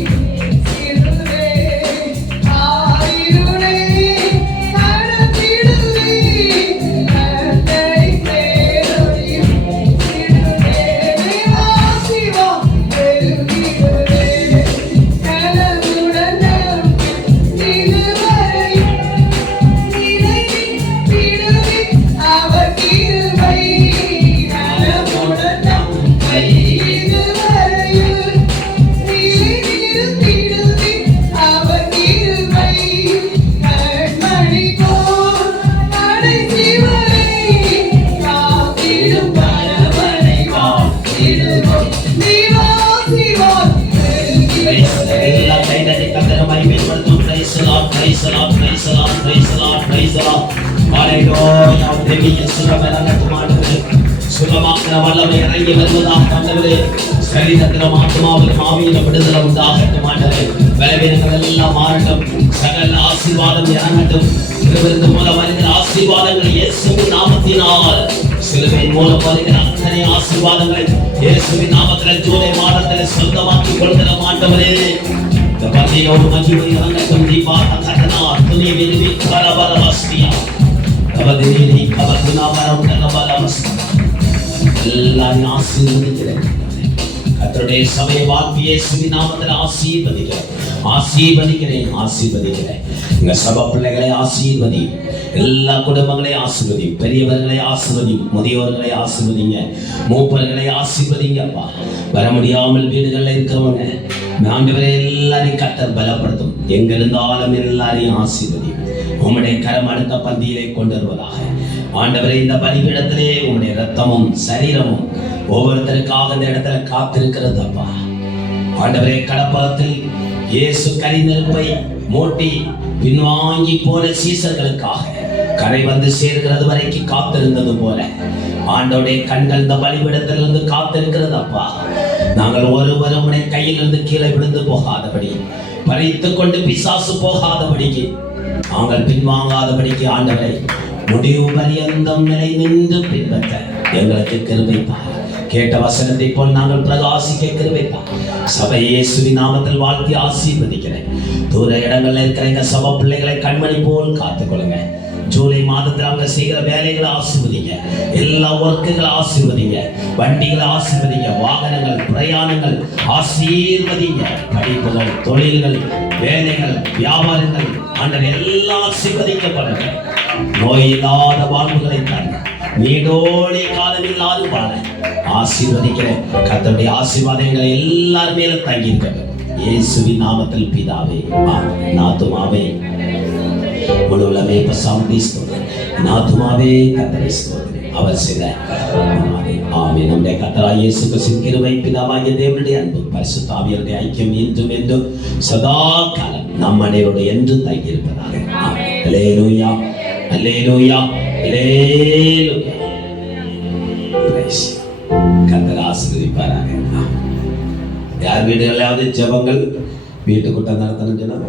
சிறுவே. காரிருளை கடந்திடுவே, கர்த்தரின் பேரொளி சிறுவே. தேவாசிவா பெருகிடுவே, கனவுடன் இதுவரை நிலைத்திடுவே அவர் கிருபை. நலமுடன் நம்மை இதுவரையில் நிலைத்திடுவே அவர் கிருபை. கண்மணி போல் கடைசி வரை காத்திடும் பரவனை காத்திடுவோம். தேவாசிவால் பெருகிடுவே. எல்லாம் கைதட்டி கர்த்தரை மகிமைப்படுத்தும். Praise the Lord, praise the Lord, praise the Lord, praise the Lord, praise the Lord. Hallelujah. தேவிய சுகம் இறங்கட்டும் ஆண்டவரே. சுகமாக்கிற வல்லமை இறங்கி வருவதாக ஆண்டவரே. சரீரத்திலும் ஆத்மாவிலும் ஆவியிலும் விடுதலை உண்டாகட்டும் ஆண்டவரே. பலவீனங்கள் எல்லாம் மாறட்டும். சகல ஆசீர்வாதம் இறங்கட்டும். கிருபையின் மூலம் வருகிற ஆசீர்வாதங்கள் இயேசுவின் நாமத்தினால், சிலுவையின் மூலம் வருகிற அத்தனை ஆசீர்வாதங்களை இயேசுவின் நாமத்தில் ஜூலை மாதத்தில் சொந்தமாக்கிக் கொள்கிற ஆண்டவரே. இந்த பந்தியோடு மகிமை இறங்கட்டும். தீபாவளி கட்டணா துணி விரும்பி கரபரவஸ்தியா கபதினி கபதுனா வரவுண்டலபலவஸ்தியா எல்லாரையும் ஆசீர்வதிக்கிறேன். கர்த்தருடைய சபையை வாழ்த்தி இயேசுவின் நாமத்தில் ஆசீர்வதிக்கிறேன், ஆசீர்வதிக்கிறேன், ஆசீர்வதிக்கிறேன். எங்க சபை பிள்ளைகளை ஆசீர்வதி, எல்லா குடும்பங்களையும் ஆசீர்வதி, பெரியவர்களை ஆசீர்வதி, முதியோர்களை ஆசீர்வதிங்க, மூப்பர்களை ஆசீர்வதிங்கப்பா. வர முடியாமல் வீடுகளில் இருக்கிறவங்க ஆண்டவரே எல்லாரையும் கர்த்தர் பலப்படுத்தும். எங்க இருந்தாலும் எல்லாரையும் ஆசீர்வதி. உம்முடைய கரம் அடுத்த பந்தியிலே கொண்டு வருவதாக ஆண்டவரே. இந்த பலிபீடத்திலே உம்முடைய ரத்தமும் சரீரமும் ஒவ்வொருத்தருக்காக இந்த இடத்துல காத்திருக்கிறது அப்பா. ஆண்டவரே, கடப்பரத்தில் இயேசு கரிநெருப்பை மூட்டி பின்வாங்கி போன சீசர்களுக்காக கரை வந்து சேர்க்கிறது வரைக்கும் காத்திருந்தது போல ஆண்டவருடைய கண்கள் இந்த பலிபீடத்திலிருந்து காத்திருக்கிறது அப்பா. நாங்கள் ஒருவரும் உடைய கையிலிருந்து கீழே விழுந்து போகாதபடி, பறித்துக் கொண்டு பிசாசு போகாதபடிக்கு, நாங்கள் பின்வாங்காதபடிக்கு ஆண்டவரை முடிவு பரியந்தம் நிலை நின்று பின்பற்ற எங்களுக்கு கிருபைத்தார். கேட்ட வசனத்தை போல் நாங்கள் பிரகாசிக்க கிருபைத்தார். சபை இயேசுவின் நாமத்தில் வாழ்த்தி ஆசீர்வதிக்கிறேன். தூர இடங்கள்ல இருக்கிற எங்க சபை பிள்ளைகளை கண்மணி போல் காத்துக்கொள்ளுங்க. ஜூலை மாதத்தில் அவங்க செய்கிற வேலைகளை ஆசீர்வதிங்க, எல்லா ஒர்க்குகளை ஆசீர்வதிங்க, வண்டிகளை ஆசீர்வதிங்க, வாகனங்கள் பிரயாணங்கள் ஆசீர்வதிங்க, படிப்புகள் தொழில்கள் வேலைகள் வியாபாரங்கள் ஆண்டவர் எல்லாம் ஆசீர்வதிக்கப்படுங்க. நோய் இல்லாத வாழ்வுகளை தாங்க, நீடோழி காலம் இல்லாது வாழ ஆசீர்வதிக்கிறேன். கர்த்தருடைய ஆசீர்வாதங்களை எல்லார் மேலும் தங்கி இருக்கிறது. இயேசுவின் நாமத்தில் பிதாவே, நாத்துமாவே முழுவலமே நாத்துமாவே கர்த்தரை ஸ்தோத்திரி. அவர் செய்த ஆமென். நம்முடைய கர்த்தராகிய இயேசு கிறிஸ்துவின் கிருபை, பிதாவாகிய தேவனுடைய அன்பு, பரிசுத்த ஆவியானவருடைய ஐக்கியம் இன்றும் என்றும் சதா காலம் நம் அனைவரோடு என்று தங்கி இருப்பதாக. அல்லேலூயா, அல்லேலூயா, அல்லேலூயா. கர்த்தர் ஆசீர்வதிப்பாராக. யார் வீடுகளாவது ஜெபங்கள் வீட்டு கூட்டம் நடத்தணும்.